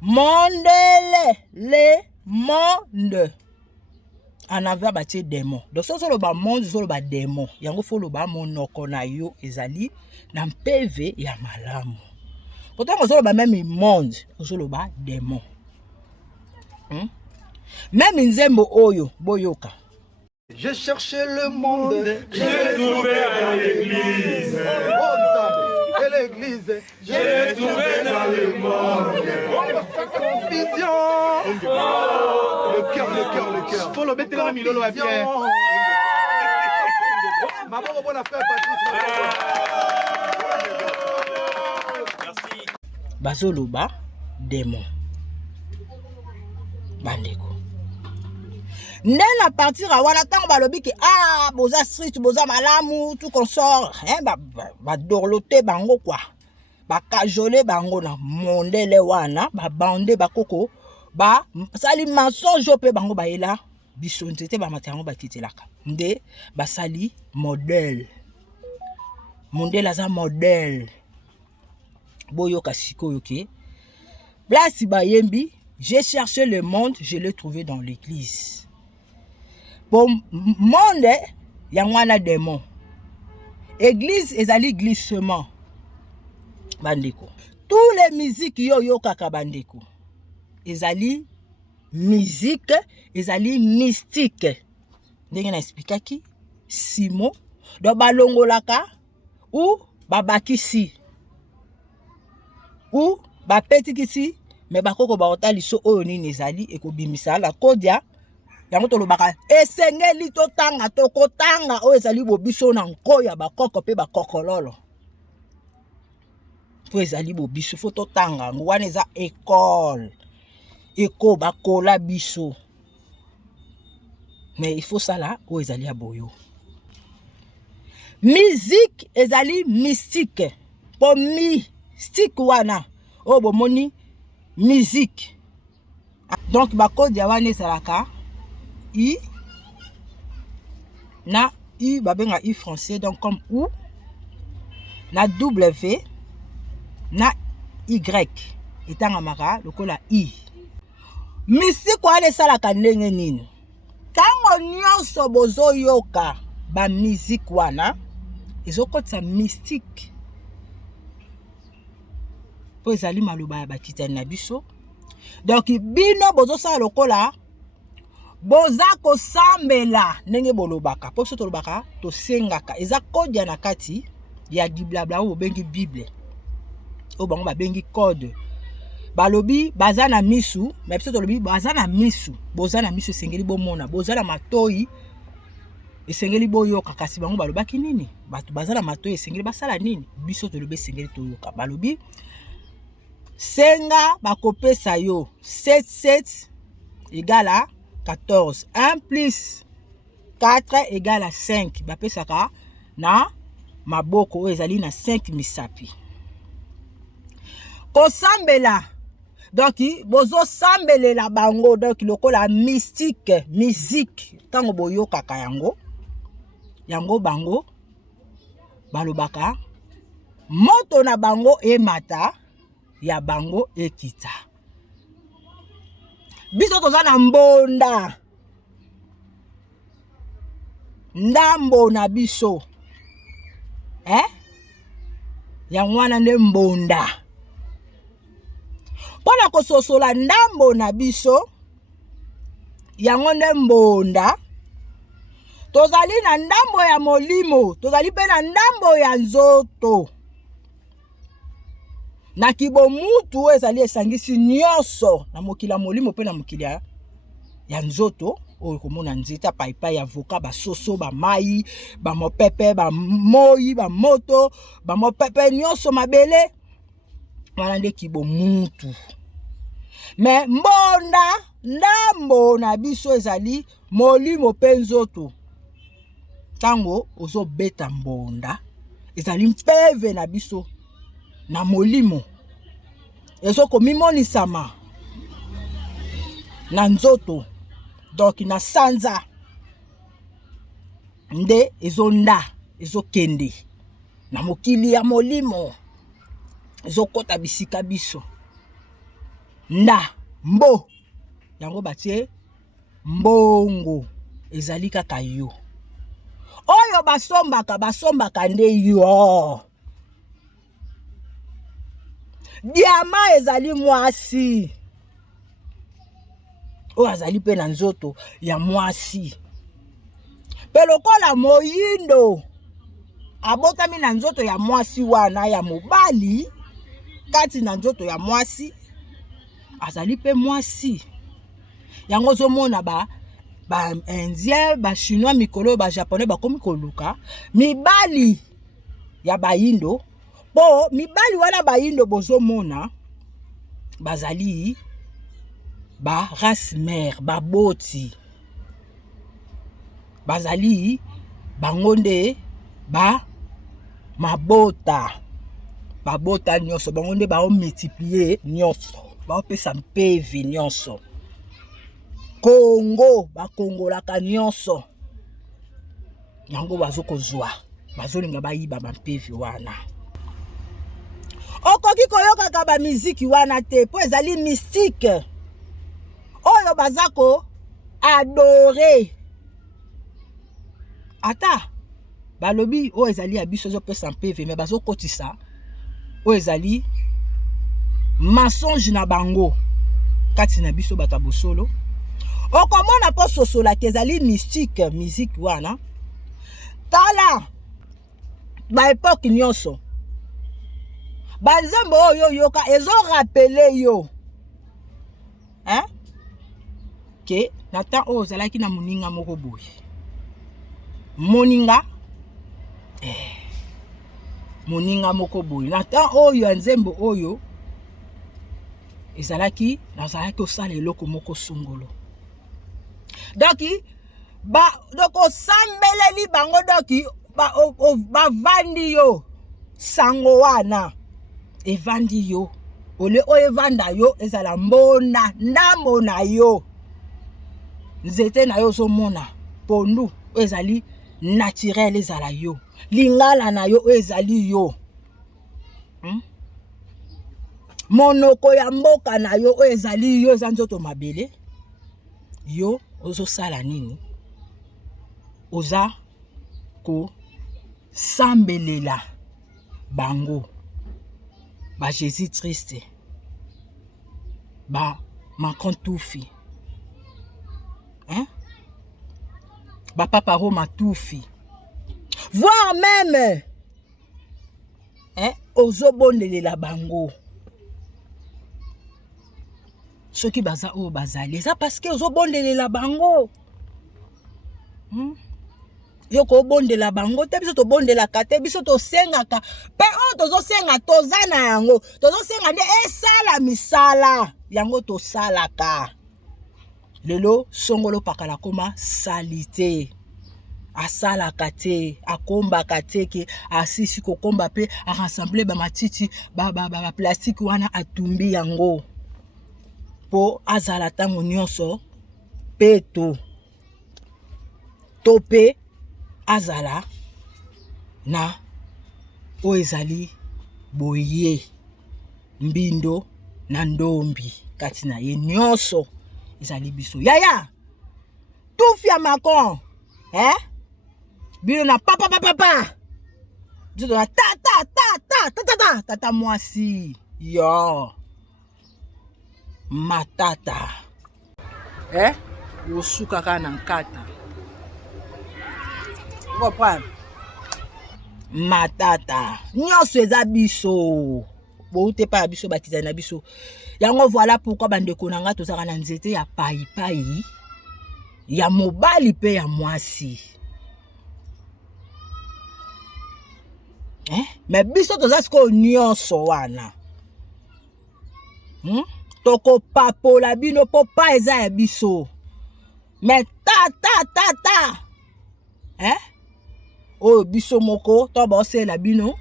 mondele le monde en avait bâti démon. Donc ça c'est le bas monde, c'est le bas démon. Yango faut le bas monoko na yo ezali na PV ya malamu. Pourtant on le bas même monde, on le bas démon. Même nzembo oyo boyoka. J'ai cherché le monde, J'ai trouvé à l'église. Et l'église, J'ai trouvé dans le monde. confusion. Le cœur. Faut le mettre dans le milieu de Pierre. Maman, bonne affaire, Patrice. Bazoloba démon. Bandeko. Nde na partir a wana tango balobi ke boza street boza malamu tout consort ba dorlote bango quoi ba kajole bango na mondele wana ba bande bakoko ba sali mensonge pe bango ba ela biso ntete ba matango ba kitelaka nde ba sali modèle mondele za modèle boyo kasiko yoke place ba yembi j'ai cherché le monde je l'ai trouvé dans l'église. Pour monde yangwana démon. Église ezali glissement. Bandeko. Tous les musiques yo kaka bandeko. Ezali musique, ezali mystique. Ndenge na expliquaki Simo do balongolaka ou babakisi ou bapetikisi mais bakoko ba otali so oyo nini ezali ekobimisa la kodia. Yango tolobaka esengeli totanga tokotanga o ezali bobiso na nkoya bakoko pe bakokololo po ezali bobiso fo totanga ngwana eza école eko bakola biso mais il faut ça là o ezali aboyo musique ezali mystique po mystique wana o bomoni musique donc bakodi ya wana ezalaka I na I babenga I français donc comme ou na W na Y etanga maka lokola I mystique wale sala ndenge nini tango nyonso bozo yoka ba musique wana ezokotisa mystique po ezali maloba ya bakitani na biso donc bino bozo sala lokola boza kosambela ndenge bolobaka po so tolobaka tosengaka eza code na kati ya diblabla o bengi bible o bango ba bengi code balobi baza na misu mais biso tolobi baza na misu boza na misu esengeli bomona boza na matoi esengeli boyoka kasi bango balobaki nini bato baza na matoi esengeli basala nini biso tolobi esengeli toyoka balobi senga bakopesa yo 7 égale à 14 1 plus 4 égale à 5 bapesaka na maboko oyo ezali na 5 misapi kosambela donc bozo sambelela bango donc lokola mystique musique tango boyokaka yango bango balobaka moto na bango emata ya bango ekita biso toza na mbonda ndambo na biso yango wana nde mbonda mpona kososola ndambo na biso yango nde mbonda tozali na ndambo ya molimo tozali mpe na ndambo ya nzoto na kibomutu oyo ezali esangisi nyonso na mokili ya molimo mpe na mokili ya nzoto oyo komona nzeta paipai avoka basoso bamai bamopepe bamoyi bamoto bamopepe nyonso mabele wana nde kibomutu me mbonda ndambo na biso ezali molimo mpe nzoto tango ozobeta mbonda ezali mpeve na biso na molimo ezokomimonisama na nzoto donc na sanza nde ezonda ezokende na mokili ya molimo ezokota bisika biso nda mbo yango batie mbongo ezali kaka yo oyo basombaka nde yo diama ezali mwasi oyo azali mpe na nzoto ya mwasi mpe lokola moyindo abotami na nzoto ya mwasi wana ya mobali kati na nzoto ya mwasi azali mpe mwasi yango ozomona ba indien ba chinois mikolo ba japonais bakomi koluka mibali ya bayindo po mibali wana bayindo bozomona bazali ba race mère baboti bazali bangonde ba mabota babota nyonso bangonde ba multiplier nyonso ba pesa mpeve nyonso Kongo bakongolaka nyonso yango bazokozwa bazolinga bayiba bampevi wana okoki koyokaka ba miziki wana te po ezali mystique oyo bazako adore ata balobi oyo ezali ya biso ezopesa mpeve me bazokotisa oyo ezali mensonge na bango kati na biso bato bosolo okomona po sosolaki ezali mystique musique wana tala ba époque nyonso banzembo oyo yoka ezorapele yo ke na temps oyo ozalaki na moninga moko boye moninga moko boye na temps oyo ya nzembo oyo ezalaki nazalaki osala eloko moko songolo doki donc osambeleli bango doki bavandi yo sango wana evandi yo ole oyo evanda yo ezala mbonda ndambo na yo nzete na yo ozomona pondu oyo ezali naturel ezala yo lingala na yo oyo ezali yo monoko ya mboka na yo oyo ezali yo eza nzoto mabele yo ozosala nini oza ko sambelela bango ba Jésus triste ba makontufi ba papa Roma tufi voire même ozobondelela bango soki baza o bazali eza parce que ozobondelela bango. Yo ko bondela bango te biso to bondelaka te biso to sengaka pe o tozo senga toza na yango tozo senga nde esala misala yango to salaka. Lelo songolo pakala koma salite asalaka te akombaka te ke asisi kokomba pe a rassembler ba matiti ba plastique wana atumbi yango po azala tango nyonso peto tope azala na o ezali boye mbindo na ndombi kati na ye nyonso ezali biso yaya tufia makon bino na papa biso na tata mwasi yo matata osuka kaka na nkata comprendre matata nyonso eza biso boute pa biso bakizana na biso yango voilà pourquoi bandeko na nga tozaka na nzete ya paipai ya mobali pe ya mwasi mais biso toza siko nyonso wana toko papola bino po pa eza ya biso mais ta oyo biso moko to baosela bino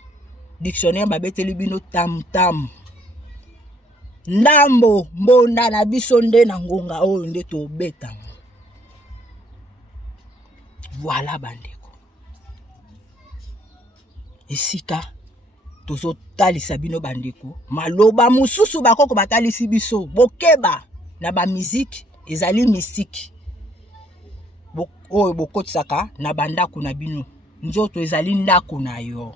dictionnaire babeteli bino tam ndambo mbonda na biso nde na ngonga oyo nde tobeta. Voilà bandeko esika tozotalisa bino bandeko maloba mususu bakoko batalisi biso bokeba na ba musique ezali mystique oyo bokotisaka na bandako na bino nzoto ezali ndako na yo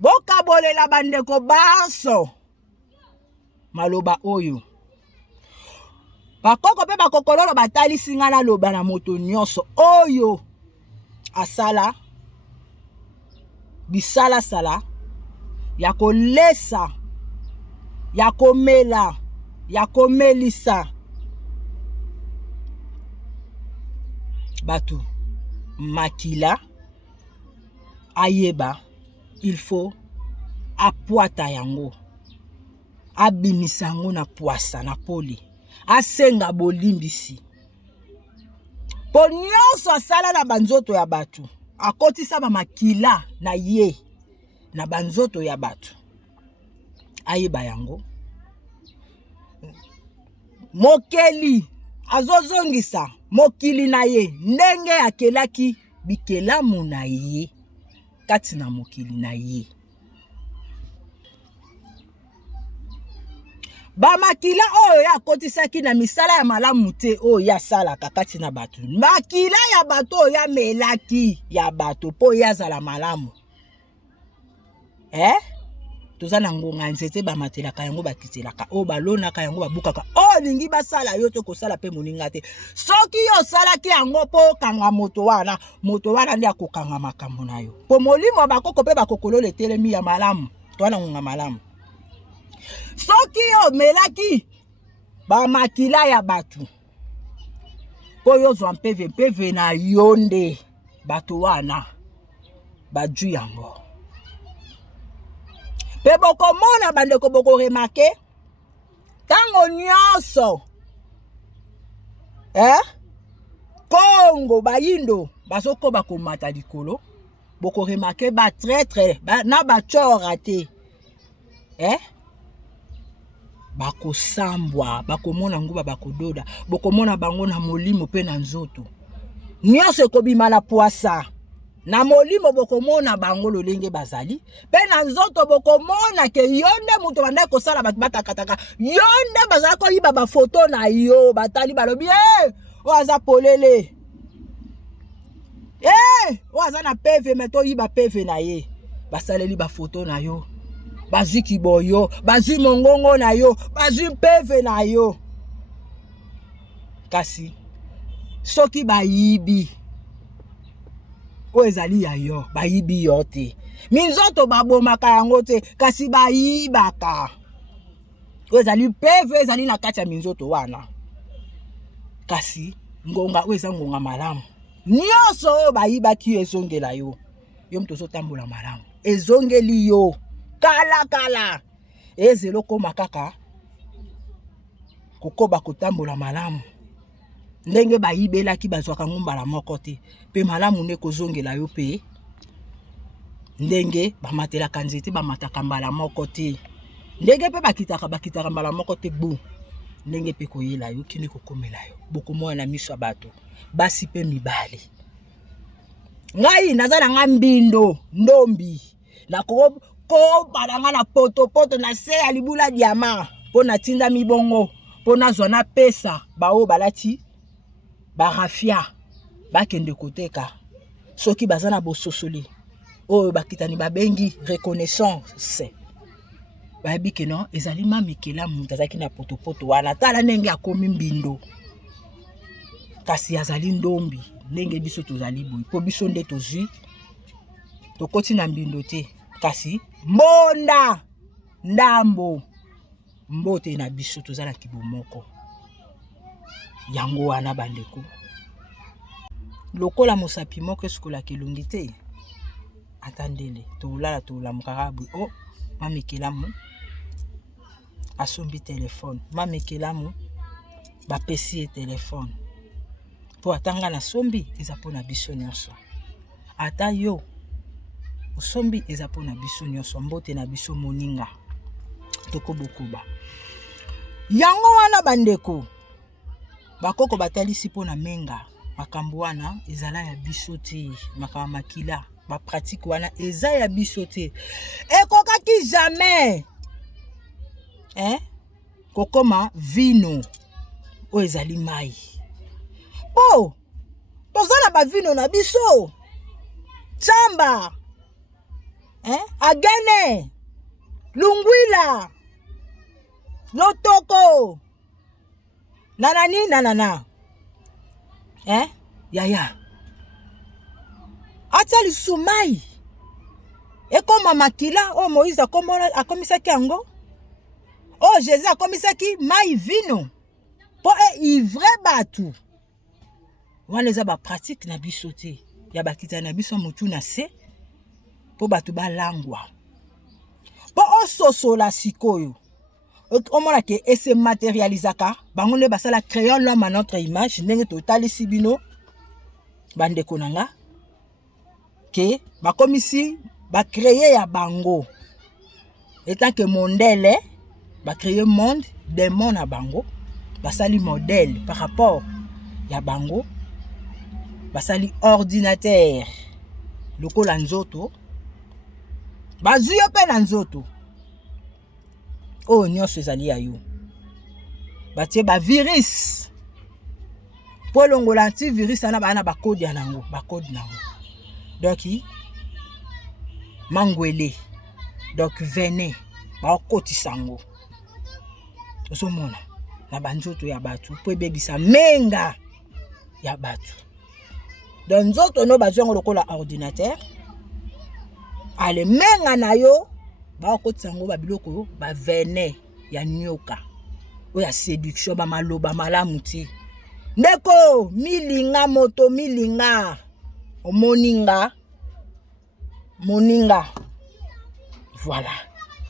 bokabolela bandeko banso maloba oyo bakoko pe bakokololo batalisi nga na loba na moto nyonso oyo asala bisala ya kolesa ya komela ya komelisa bato makila ayeba il faut apuata yango abimisa yango na poasa na poli asenga bolimbisi po nyonso asala na banzoto ya bato akotisa bamakila na ye na banzoto ya bato ayeba yango mokeli azozongisa mokili na ye ndenge akelaki bikelamu na ye kati na mokili na ye bamakila oyo ya kotisaki na misala ya malamu te oyo ya salaka kati na bato makila ya bato oyo ya melaki ya bato po ya zala malamu toza na ngonga nzete bamatelaka yango bakitelaka oyo balonaka yango babukaka oyo lingi basala yo to kosala pe moninga te soki yo salaki yango po kanga moto wana ndi akokanga makambo na yo po molimo bakoko pe bakokolola etelemi ya malamu to wana ngonga malamu soki yo melaki bamakila ya bato po yo zwa mpeve na yo nde bato wana baju yango pe bokomona bandeko bokoremake tango nyonso Kongo bayindo bazokoba komata likolo bokoremake ba traître na bachora te bakosambwa bakomona nguba bakododa bokomona bango na molimo pe na nzoto nyonso ekobima na poasa na molimo bokomona bango lolenge bazali pe na nzoto bokomona ke yonde muto banda kosala batakataka yonde bazala koyiba ba photo na yo batali balobi oaza polele oaza na PV meto yiba PV na ye basaleli ba photo na yo baziki boyo bazi mongongo na yo bazi PV na yo kasi soki bayibi o ezali ya yo bayibi yo te minzoto babomaka yango te kasi bayibaka ezali peve ezali na kati ya minzoto wana kasi ngonga oyo eza ngonga malamu nyonso oyo bayibaki ezongela yo moto ozotambola malamu ezongeli yo kala ezelo koma kaka kokoba kotambola malamu ndenge bayibelaki bazwaka ngombala moko te pe malamu ne kozongela yo pe ndenge bamatelaka nzete bamataka mbala moko te ndenge pe bakitaka mbala moko te gbu ndenge pe koyela yo kini kokomela yo bokomona miso ya bato basi pe mibali ngai naza na nga mbindo ndombi na ko balanga na poto na se ya libula diama po na tinda mibongo po na zona pesa bao balati barafia bakende koteka soki bazana bososoli oyo bakitani babengi reconnaissance bayebike no ezali mamikela mutu azalaki na potopoto wana tala ndenge akomi mbindo kasi azali ndombi ndenge biso tozali boye po biso nde tozwi tokoti na mbindo te kasi mbonda ndambo mbote na biso tozala kibomoko yango wana bandeko lokola mosapi moko esukola kelongi te atandele tolala tolamukaka boye o mamikelamu asombi telefone mamikelamu bapesi ye telefone po atanga na sombi eza pona biso nyonso ata yo osombi eza pona biso nyonso mbote na biso moninga tokobokoba yango wana bandeko bakoko batalisi pona menga makambo wana ezala ya biso te makama makila bapratike wana eza ya biso te ekokaki jamais kokoma vino oyo ezali mai po tozala bavino na biso tsamba agene lungwila lotoko nanana yaya atia lisusu mai ekoma makila oyo Moïse akomisaki yango oyo Jésus akomisaki mai vino po ivre batu wana eza bapratike na biso te ya bakitani na biso motu na se po batu balangwa po ososola sikoyo omonake ese materialisaka bango nde basala créant l'homme à notre image ndenge totalisi bino bandeko nanga ke bakomisi bacréer ya bango etant que mondele bacréer monde démon na bango basali modèle par rapport ya bango basali ordinateur lokola nzoto bazwi yo mpe na nzoto oyo nyonso ezali ya yo batie bavirus po longola antivirus wana bana bakode ya nango bakode nango donc mangwele donc venin bakotisa yango ozomona na banzoto ya bato po ebebisa menga ya bato donc nzoto no bazwi yango lokola ordinateur ale menga na yo bakotisa yango babiloko bavene ya nyoka oyo ya séduction bamaloba malamu ti ndeko milinga moto milinga omoninga moninga voilà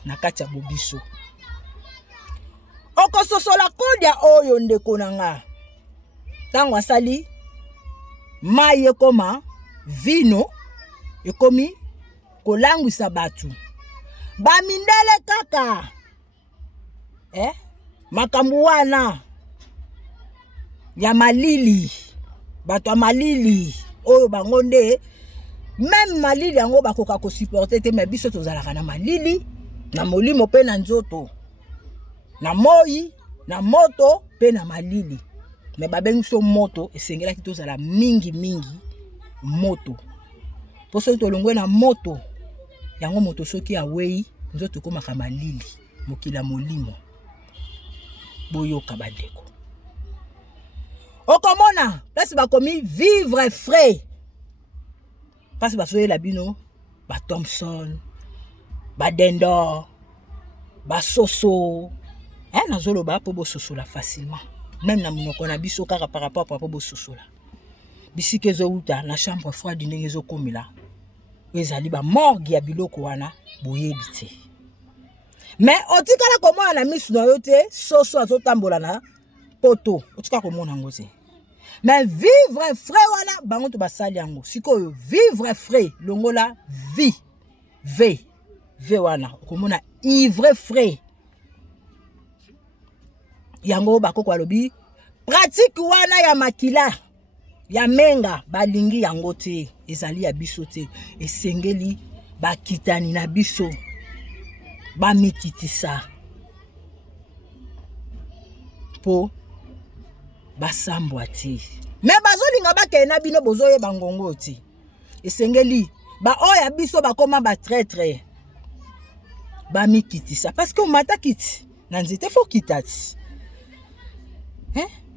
na kati ya bobiso okososola kodia oyo ndeko nanga tango asali mai ekoma vino ekomi kolangwisa batu bamindele kaka makambo wana ya malili bato ya malili oyo bango nde même malili yango bakoka kosupporte te me biso tozalaka na malili na molimo mpe na nzoto na moi na moto mpe na malili me babengi so moto esengelaki tozala mingi moto po soki tolongwe na moto yango moto soki awei nzoto ekomaka malili mokila molimo boyoka bandeko okomona place bakomi vivre frais place basoyela bino ba Thompson ba Dendor ba Soso nazoloba po bososola facilement même na monoko na biso kaka par rapport à po bososola bisika ezouta na chambre froide ndenge ezokomela ezali ba morgue ya biloko wana boyebi te mais otikala komona na misu na yo te soso azotambola na poto otika komona ngo te mais vivre frais wana bango to basali yango sikoyo vivre frais longola vie v wana komona ivre frais yango bakoko alobi pratique wana ya makila ya menga balingi yango te ezali ya biso te esengeli bakitani na biso bamikitisa po basambwa te me bazolinga bakena bino bozoyeba ngongo te esengeli ba oya biso bakoma ba traître bamikitisa parce que omata kiti na nzete fo kitati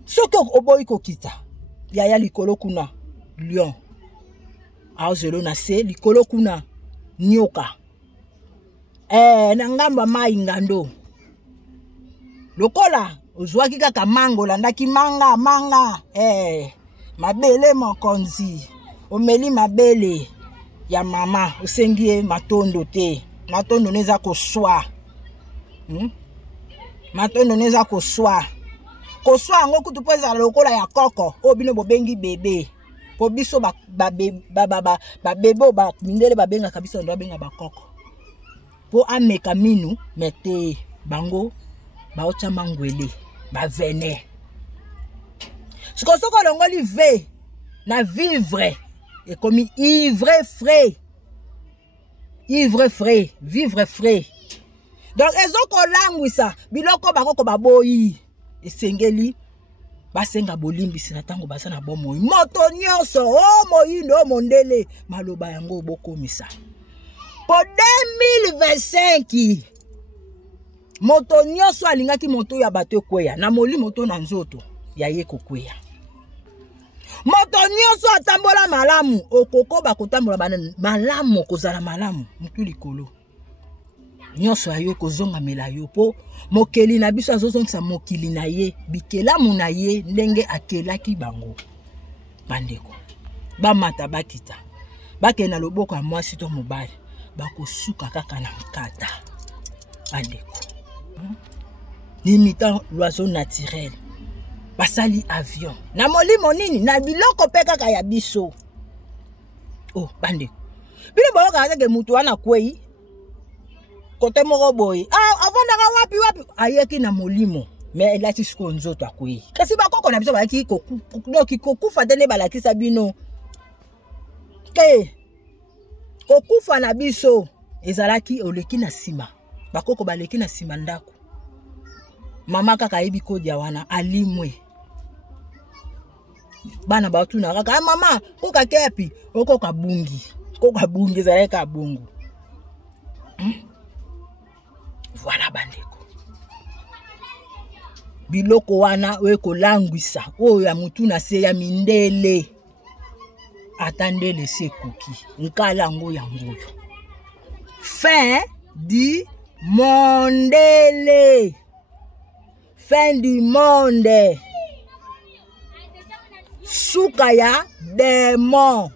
soki oboyi kokita yaya likolo kuna lion aozelo na se likolo kuna nyoka na ngamba mai ngando lokola ozwaki kaka mango landaki manga mabele mokonzi omeli mabele ya mama osengi matondo te matondo neza koswa matondo neza koswa ngo kutu pesa lokola ya koko obino bobengi bebe po biso ba bebe ba mindele babenga kabisa ndo babenga ba koko po ameka minu mete bango baocha mangwele ba vene soko longoli ve na vivre et comme ivre frais vivre frais donc ezoko langwisa biloko bakoko baboyi esengeli basenga bolimbisi na tango basa na bomoi moto nyonso moyindo mondele maloba yango bokomisa po 2025 moto nyonso alingaki moto ya bato kweya na moli moto na nzoto ya ye kokweya moto nyonso atambola malamu okoko bakotambola malamu kozala malamu mutu likolo nyonso ayo kozonga mela yo po mokeli na biso azozongisa mokili na ye bikelamu na ye ndenge akelaki bango bandeko bamata bakita bakena loboko ya mwasi to mobali bakosuka kaka na mkata bandeko limitant l'oiseau naturel basali avion na molimo nini na biloko pe kaka ya biso bandeko bino boyoka kaka mutu wana kwei kote moko boye avandaka wapi ayeki na molimo mais elati siko nzoto akwei kasi bakoko na biso bayaki kokufa te nde balakisa bino ke kokufa na biso ezalaki oleki na nsima bakoko baleki na nsima ndako mama kaka ayebi kodia wana alimwe bana batuna kaka mama koka kepi koka bungi ezalaki ka bungu voilà bandeko biloko wana weko langwisa oyo ya mutu na se ya mindele atandele se kuki nkala ngo yango fin du monde suka ya démon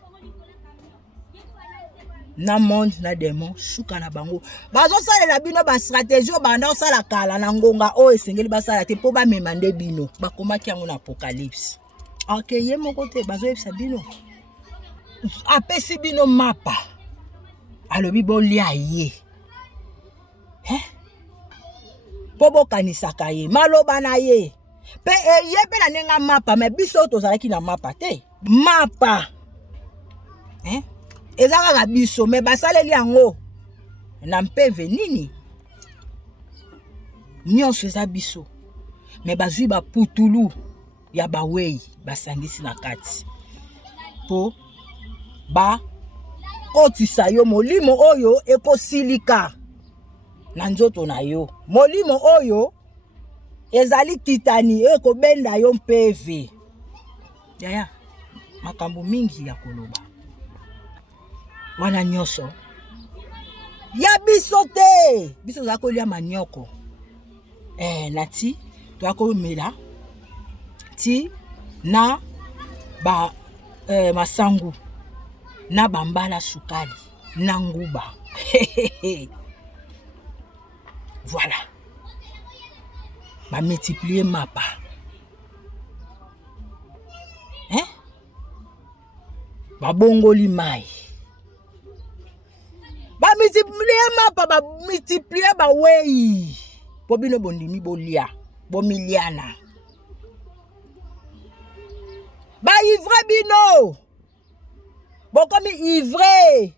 na monde na démon suka na bango bazosalela bino ba stratégie banda osala kala na ngonga o esengeli basala te po bamema nde bino bakomaki yango na apocalypse ye moko te bazoyebisa bino apesi bino mapa alobi bolia ye po bokanisaka ye maloba na ye pe ye pe na nenga mapa me biso tozalaki na mapa te mapa ezaka biso me basaleli yango na mpeve nini nyonso eza biso me bazwi baputulu ya bawei basangisi na kati po bakotisa yo molimo oyo ekosilika na nzoto na yo molimo oyo ezali titani ekobenda yo mpeve yaya makambo mingi ya koloba wana nyonso ya biso te biso za kolia manioko nati twakomela ti na ba masangu na bambala sukali na nguba. Voilà. Ba multiplier mapa. Hein? Ba bongoli mai. Ba multiplier mapa, ba multiplier ba wei. Po bino bondimi bolia, bo miliana. Ba ivre bino. Bo komi ivre.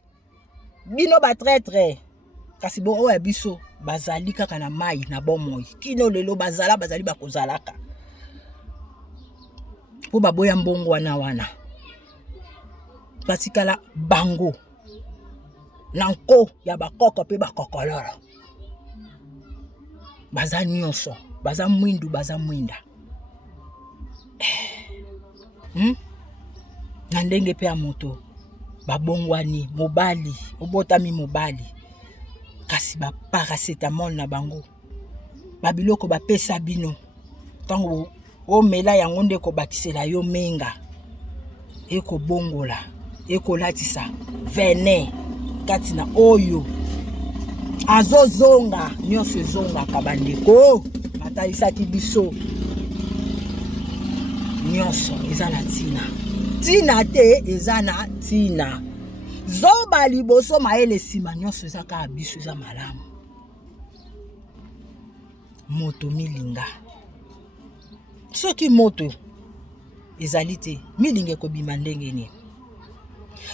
Bino ba traître. Kasi bo oya biso bazali kaka na mai na bomoi. Kino lelo bazali bakozalaka. Po baboya mbongo wana. Batikala bango. Nanko ya bakoko pe bakokoloro. Baza nyonso, baza mwindu, baza mwinda. Na ndenge pe ya moto babongwani mobali, obotami mobali. Kasi ba paracetamol na bango. Babiloko bapesa bino. Tango o mela yango nde ko bakisela yo menga. Eko bongola, eko latisa venin katina oyo. Azozonga, nyonso ezonga kabandeko. Bataisaki biso. Nyonso eza na tina. Tina te eza na tina. Zoba liboso maele sima nyonso eza ka biso eza malamu. Moto milinga. Soki moto ezali te, milinga ekobima ndenge nini?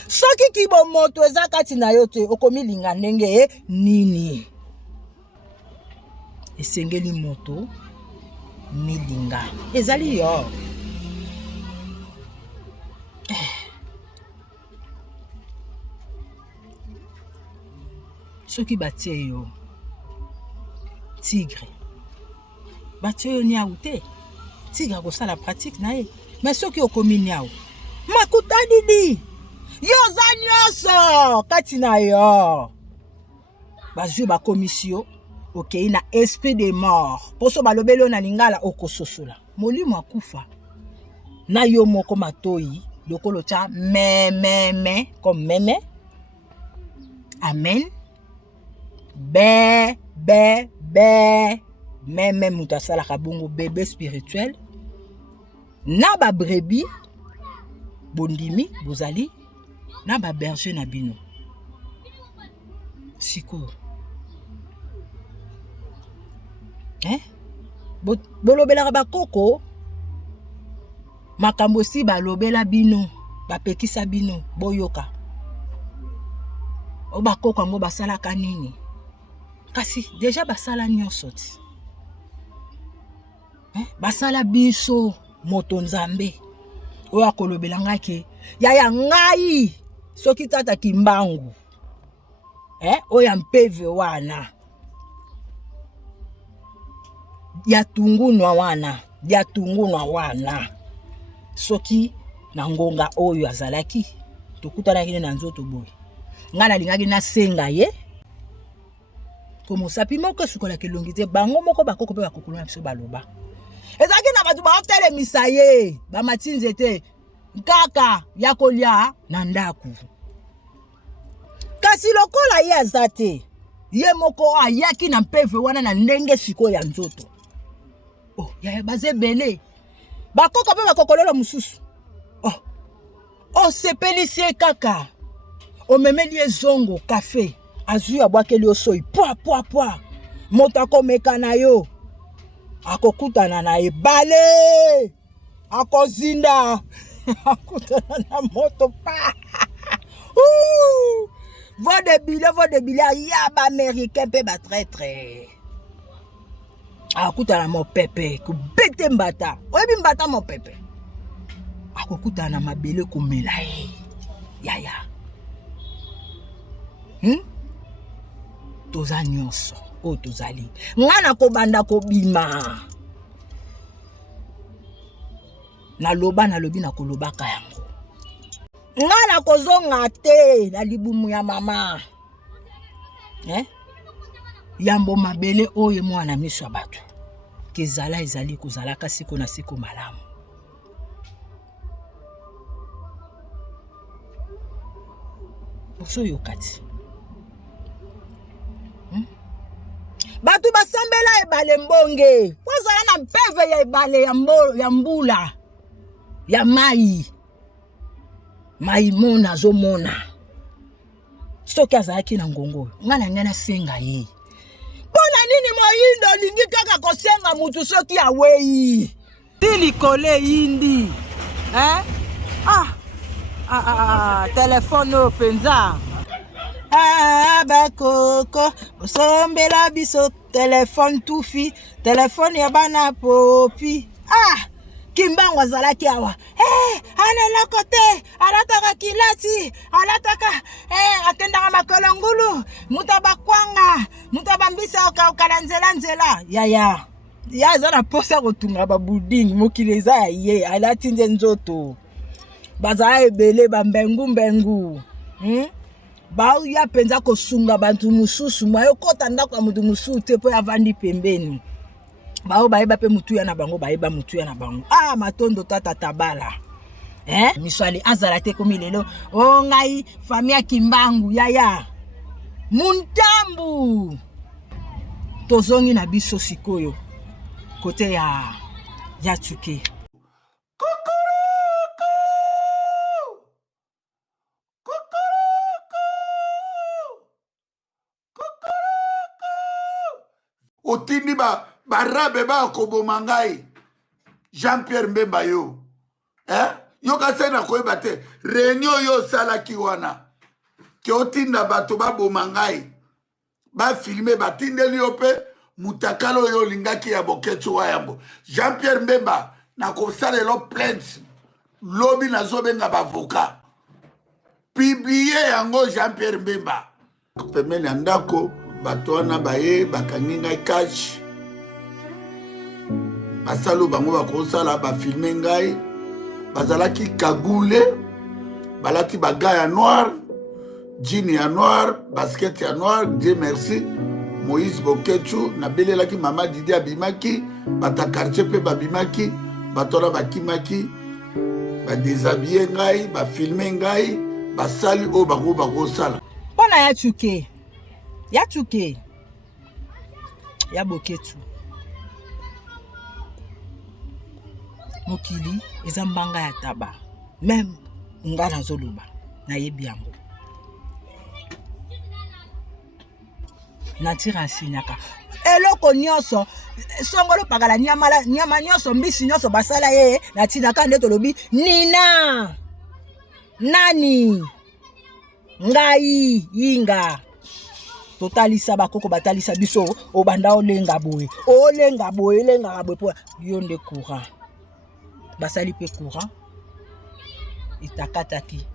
Soki kibo moto eza kati na yo te, okomilinga ndenge nini? Esengeli moto milinga. Ezali yo. Soki batie yo tigre. Batie yo niaou te. Tigre ko sala pratique na ye. Mais soki okomi niaou. Makuta didi. Yo za nyonso kati na yo. Bazwi ba komisio okei na esprit de mort. Poso balobelo na lingala okososola. Molimo akufa. Na yo moko matoi lokolo cha me comme meme. Amen. Be meme mutasala kabungu bébé spirituel. Na ba brebis bondimi bozali na ba berger na bino. Siko. Bolobela ba koko makambo si balobela bino bapekisa bino boyoka. O ba koko ngo basala kanini? Kasi déjà basala nyonso ti. Basala biso moto nzambe. Oya kolobela ngake yaya ngai soki tata kimbangu. Oya mpeve wana. Ya tungunwa wana. Soki na ngonga oyo azalaki tokutana kine na nzoto boy. Ngana lingaki na senga ye. Komo sapi moko sukola kelongi te bango moko bakoko pe bakokolo na biso baloba. Ezaki na batu ba tele misaye ba matinze te nkaka ya kolia na ndaku. Kasi lokola ye azate ye moko ayaki na mpeve wana na ndenge siko ya nzoto. Ya baze bele. Bakoko pe bakokololo mususu. Sepelisie kaka. Omemeli ezongo café. Azui abwakeli osoi. Pwa. Moto akomeka na yo. Akokutana na ebale. Akozinda. Akutana na moto pa. Vo de bile. Yaba américain pe ba traître. Akutana mo pepe. Kubete mbata. Oyebi mbata mo pepe. Akokutana mabele kumela. Yaya. Toza nyonso. O tozali. Ngana kobanda kobima. Nalobi na kolobaka yango. Ngana kozonga te na libumu ya mama. Yambo mabele oye mwana miso bato. kezala ezali kozalaka siko na siko malamu. Boso yokati. Batu basambela ebale mbonge. Pozala na mpeve ya ebale ya mbula. Ya mai. Mai mona zo mona. Soki azalaki na ngongo. Ngana senga ye. Bona nini moyindo lingi kaka kosenga mutu soki awei. Tili kole indi. Téléphone au penza. Bakoko, sombela biso téléphone toufi, téléphone ya bana popi. Kimbango azalaki awa. Ana kote, alataka kilati, alataka akendaka makolo ngulu, mutaba kwanga, mutaba mbisa okala nzela. Ya zana posa kotunga ba building mokileza ye, alati nzoto. Baza ebele bambengu. Ba ya penza kosunga bantu mususu mayo kota ndako ya mutu mususu te po avandi pembeni. Bao baeba pe mutu ya na bango baeba mutu ya na bango. Matondo tata tabala. Miswali azala te komi lelo. Ngai famia Kimbangu ya. Muntambu. Tozongi na biso sikoyo. Kote ya Tsuke. Otindi barabe ba koboma ngai Jean-Pierre Mbemba yo. Yo kasena koyeba te réunion yo salaki wana. Ke otinda bato baboma ngai. Ba filmer batindeli yo pe mutakalo yo lingaki ya Boketcho wayambo. Jean-Pierre Mbemba na kosala lo plainte. Lobi na zobenga bavoka. Publier yango Jean-Pierre Mbemba. Pemene ndako bato wana baye bakangi ngai cash. Basalo bango bakosala bafilme ngai. Bazalaki kagule. Balaki baga ya noir. Jean ya noir. Basket ya noir. Dieu merci. Moïse Boketcho. Nabelelaki mama Didi abimaki. Bata quartier pe babimaki. Batola bakimaki. Badéshabiller ngai. Bafilme ngai. Basali o bango bakosala. Bona ya Tsuke. Ya Boketcho. Mokili eza mbanga ya taba. Même ngana zoluba na yebi yango. Natira sinyaka. Eloko nyonso songolo pakala nyama nyonso mbisi nyonso basala ye natinaka ndeto lobi nina. Nani? Ngai inga. Totalisa bakoko batalisa biso obanda olenga boye po yonde courant basali pe courant itakataki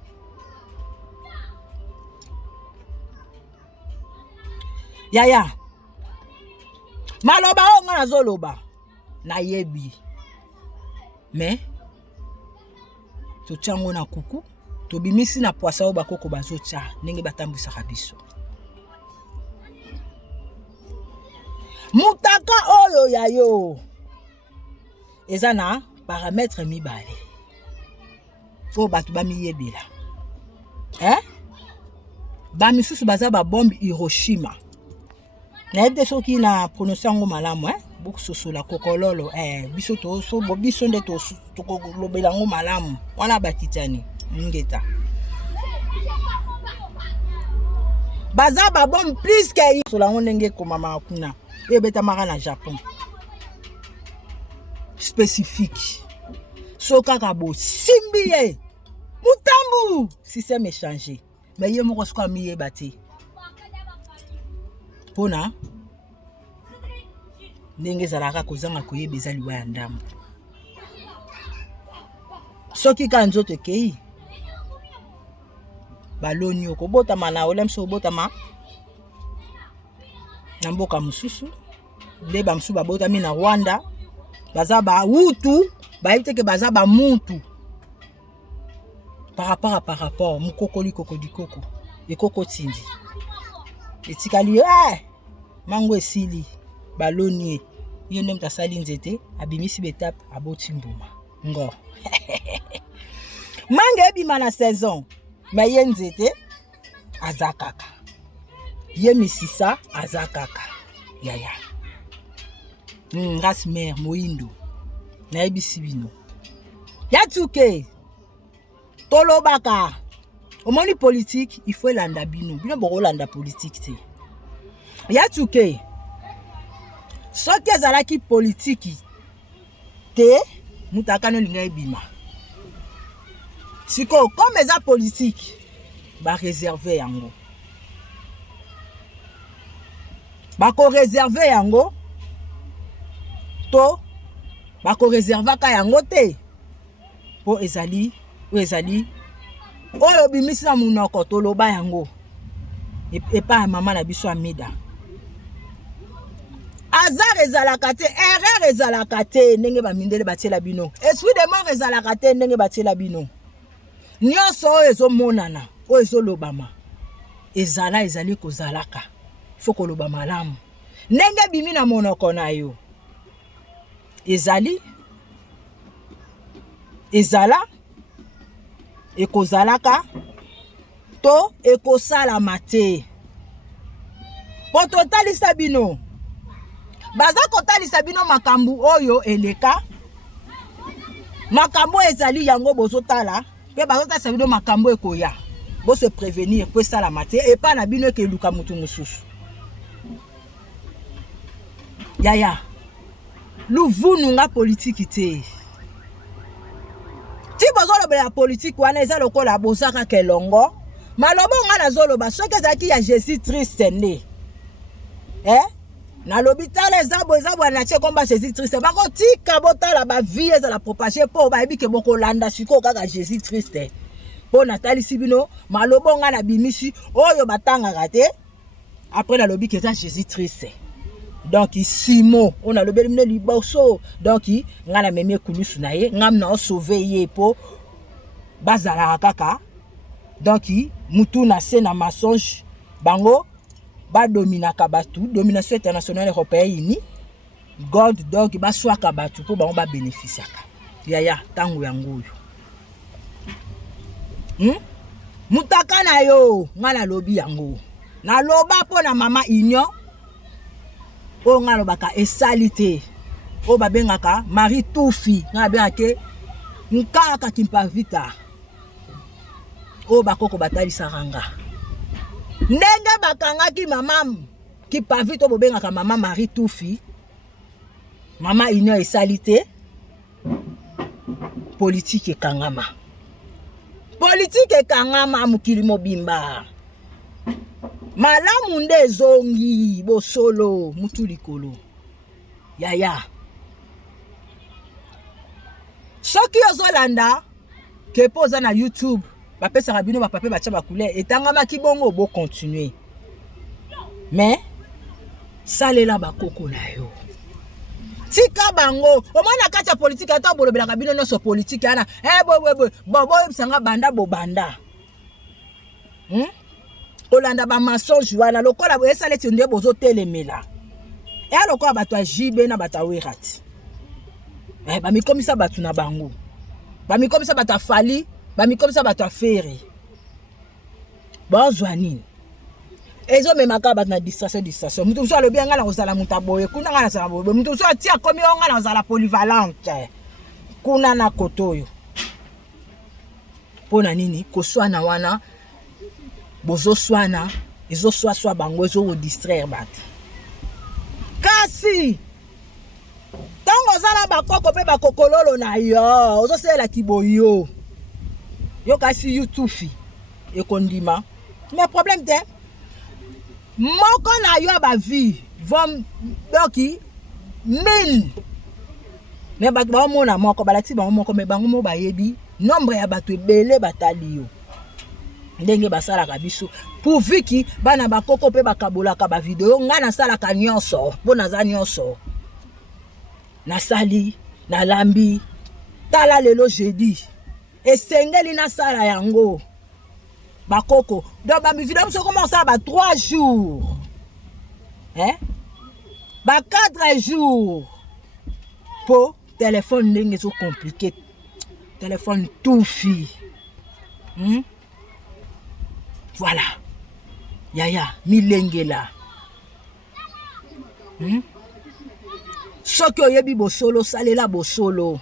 yaya maloba onga nazoloba na yebi mais tochango na kuku tobimisi na poisa o bakoko bazocha ndenge batambwisaka biso. Mutaka oyo yayo eza na paramètre mibale. Fo batu bamiyebela. Bamisusu baza ba bombe Hiroshima. Na ede soki na prononçango malamu buku sosola kokololo biso to so biso nde to lobela ngo malamu wana bakitani ngeta. Baza ba bombe plus que sola ndenge komama kuna. Ebeta mara na Japon. Spécifique. Soka kabo simbiye. Mutambu système échangé. Mais yé moko sko miye bati. Pona ndenge zalaka kozanga koyebeza liwa ya ndambo. Soki ka nzoto kei. Baloni okobota mana olemso obotama. Namboka mususu nde bamsu babotami na Rwanda baza ba Hutu baiteke baza ba Muntu par rapport mukokoli kokodikoko ekoko tindi etikali mango esili baloni ye nde mutu asali nzete abimisi betape aboti mbuma ngo manga ebima na saison me ye nzete aza kaka ye misisa aza kaka yaya ngasi mer moindo nayebisi bino yatuke tolobaka omoni politique il faut elanda bino bokolanda politique te yatuke soki ezalaki politiki te mutu akani olinga ebima sikoyo comme eza politiki bareserve yango bakoreserve yango to bakoreservaka yango te po ezali oyo bimisi na munoko toloba yango epa ya mama na biso Amida azar ezalaka te erreur ezalaka te ndenge bamindele batiela bino esprit de mort ezalaka te ndenge batiela bino nyonso oyo ezomonana oyo ezolobama ezali kozalaka fo koloba malamu ndenge bimi na monoko na yo ezala ekozalaka to ekosalama te po totalisa bino baza kotalisa bino makambu oyo eleka makambu ezali yango bozotala pe bazotalisa bino makambu ekoya bose prévenir po esalama te epa na bino ekeluka mutu mosusu yaya luvunu nga politiki te ti bozolobela politiki wana eza lokola bozaka kelongo maloba nga nazoloba soki ezalaki ya Jésus triste nde na l'hôpital ezabwa na tie komba Jésus triste bakotika botala bavie ezala propage po bayebi ke bokolanda sikoyo kaka Jésus triste po natalisi bino maloba nga na bimisi oyo batangaka te après nalobi ke eza Jésus triste donc simo on a lobeli mine liboso donc nga na memi ekulusu na ye ngam na sauver ye po bazala kaka donc mutu na se na mensonge bango ba dominaka batu domination internationale européenne god donc baswaka batu po bango ba bénéficiaka yaya tango yango yo mutaka na yo nga na lobi yango na loba po na mama union o nga lobaka esalite o babengaka Marie Toufi nga bengake nkaka kimpavita o bakoko batalisa ranga ndenge bakangaki mama kipavita bobengaka mama Marie Toufi mama union esalite politique ekangama mukili mobimba malamu nde zongi bosolo mutu likolo yaya soki ozolanda kepoza na YouTube bapesaka bino bapape bacha bakule etangamaki bongo bo continuer mais salela bakoko na yo tika bango omona kati ya politique ata bolobelaka bino nyonso politique ana bobo ebisanga banda bobanda kolanda ba mensonge wana lokola esala eti nde bozotelemela lokola bato ya jibe na bato ya werati bamikomisa bato na bango bamikomisa bato ya fali bamikomisa bato ya fere bazwa nini ezomemaka bato na distraction mutu mosusu alobi nga na kozala mutu aboye kuna nga nazala boye mutu mosusu atia komi o nga na kozala polyvalente kuna na koto oyo mpona nini koswana wana bozoswana ezoswaswa bango ezodistraire bato kasi ntango ozala bakoko mpe bakokololo na yo ozosalela kiboyo yo kasi yutufi ekondima mais problème te moko na yo bavie vom doki 1000 mais bato baomona moko balakisi bango moko mais bango mo bayebi nombre ya bato ebele batali yo ndenge basalaka biso pourvu ki bana bakoko pe bakabolaka ba video nga nasalaka nyonso po naza nyonso nasali nalambi tala lelo jeudi esengeli nasala yango bakoko donc ba video biso commence ba 3 jours ba 4 jours po téléphone ndenge so compliqué téléphone tout fi voilà yaya milengela soki oyebi bosolo salela bosolo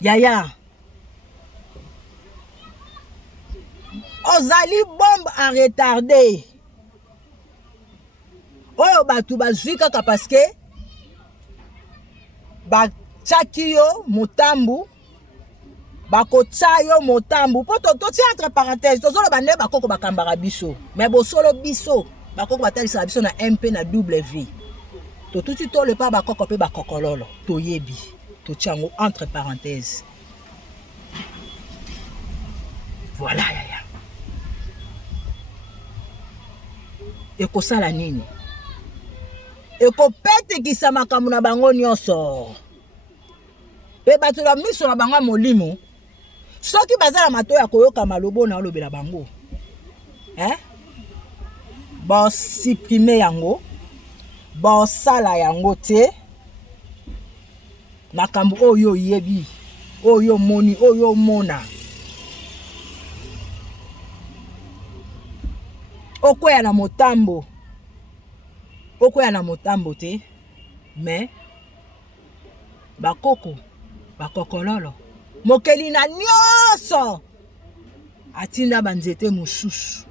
yaya ozali bombe en retardé oyo bato bazwi kaka paske batiaki yo motambu bakotya yo motambu mpo totia entre parenthèse tozoloba nde bakoko bakambaka biso me bosolo biso bakoko batalisaka biso na mp na w totuti tolepa bakoko mpe bakokololo toyebi totia yango entre parenthèse voilà yaya ekosala nini ekopetekisa makambo na bango nyonso mpe bato na miso na bango molimo soki baza na mato ya koyoka malobo na olobela bango bosupprime yango bosala yango te makambo oyo oyebi oyo omoni oyo omona okwea na motambo te me bakoko bakokololo mokeli na nyonso atinda banzete mosusu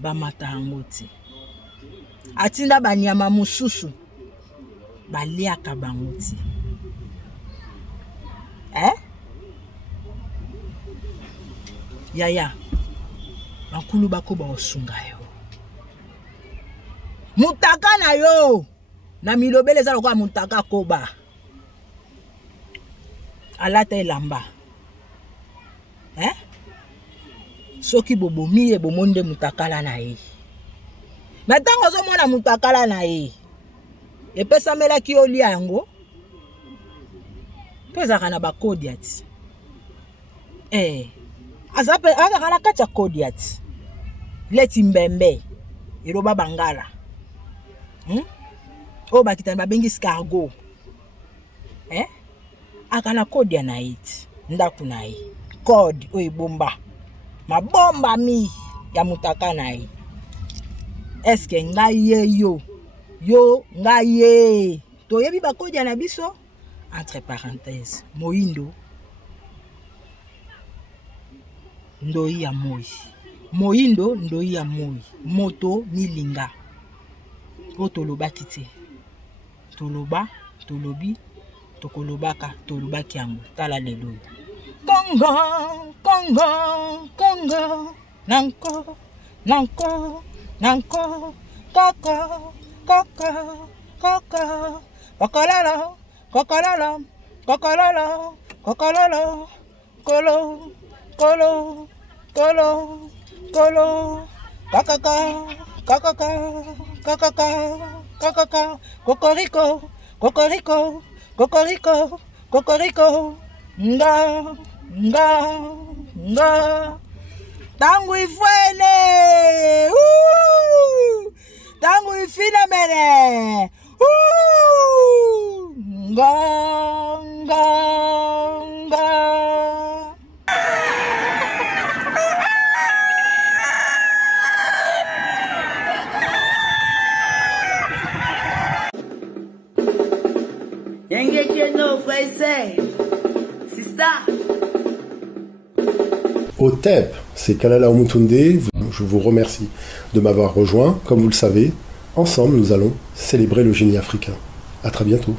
bamata yango te atinda banyama mosusu baliaka bango te yaya bankulu bakoba osunga yo mutaka na yo na milobele eza lokola mutaka koba alata elamba soki bobomi ye bomonde mutakala na ye me ntango ozomona mutakala na ye epesamelaki olia yango mpe ezalaka na bakodi ati azalaka na kati ya kodi ati leti mbembe eloba bangala oyo bakitani babengi scargo aka na kodi ya na ye ti ndako na ye kode oyo ebomba mabombami ya mutaka na ye eske ngai ye yo ngai ye toyebi bakodi ya na biso entre parenthèse moyindo ndoi ya moi moyindo ndoi ya moi moto milinga o tolobaki te toloba tolobi tokolobaka tolobaki yango tala lelo Congo Congo Congo nanko nanko nanko koko koko koko kokololo kokololo kokololo kokololo kolo kolo kolo kolo kakaka kakaka kakaka kakaka kokoriko kokoriko kokoriko kokoriko nga nga nga tangu ifwene tangu ifina mene nga nga nga OTEP, c'est Kalala Omutunde. Je vous remercie de m'avoir rejoint. Comme vous le savez, ensemble, nous allons célébrer le génie africain. À très bientôt.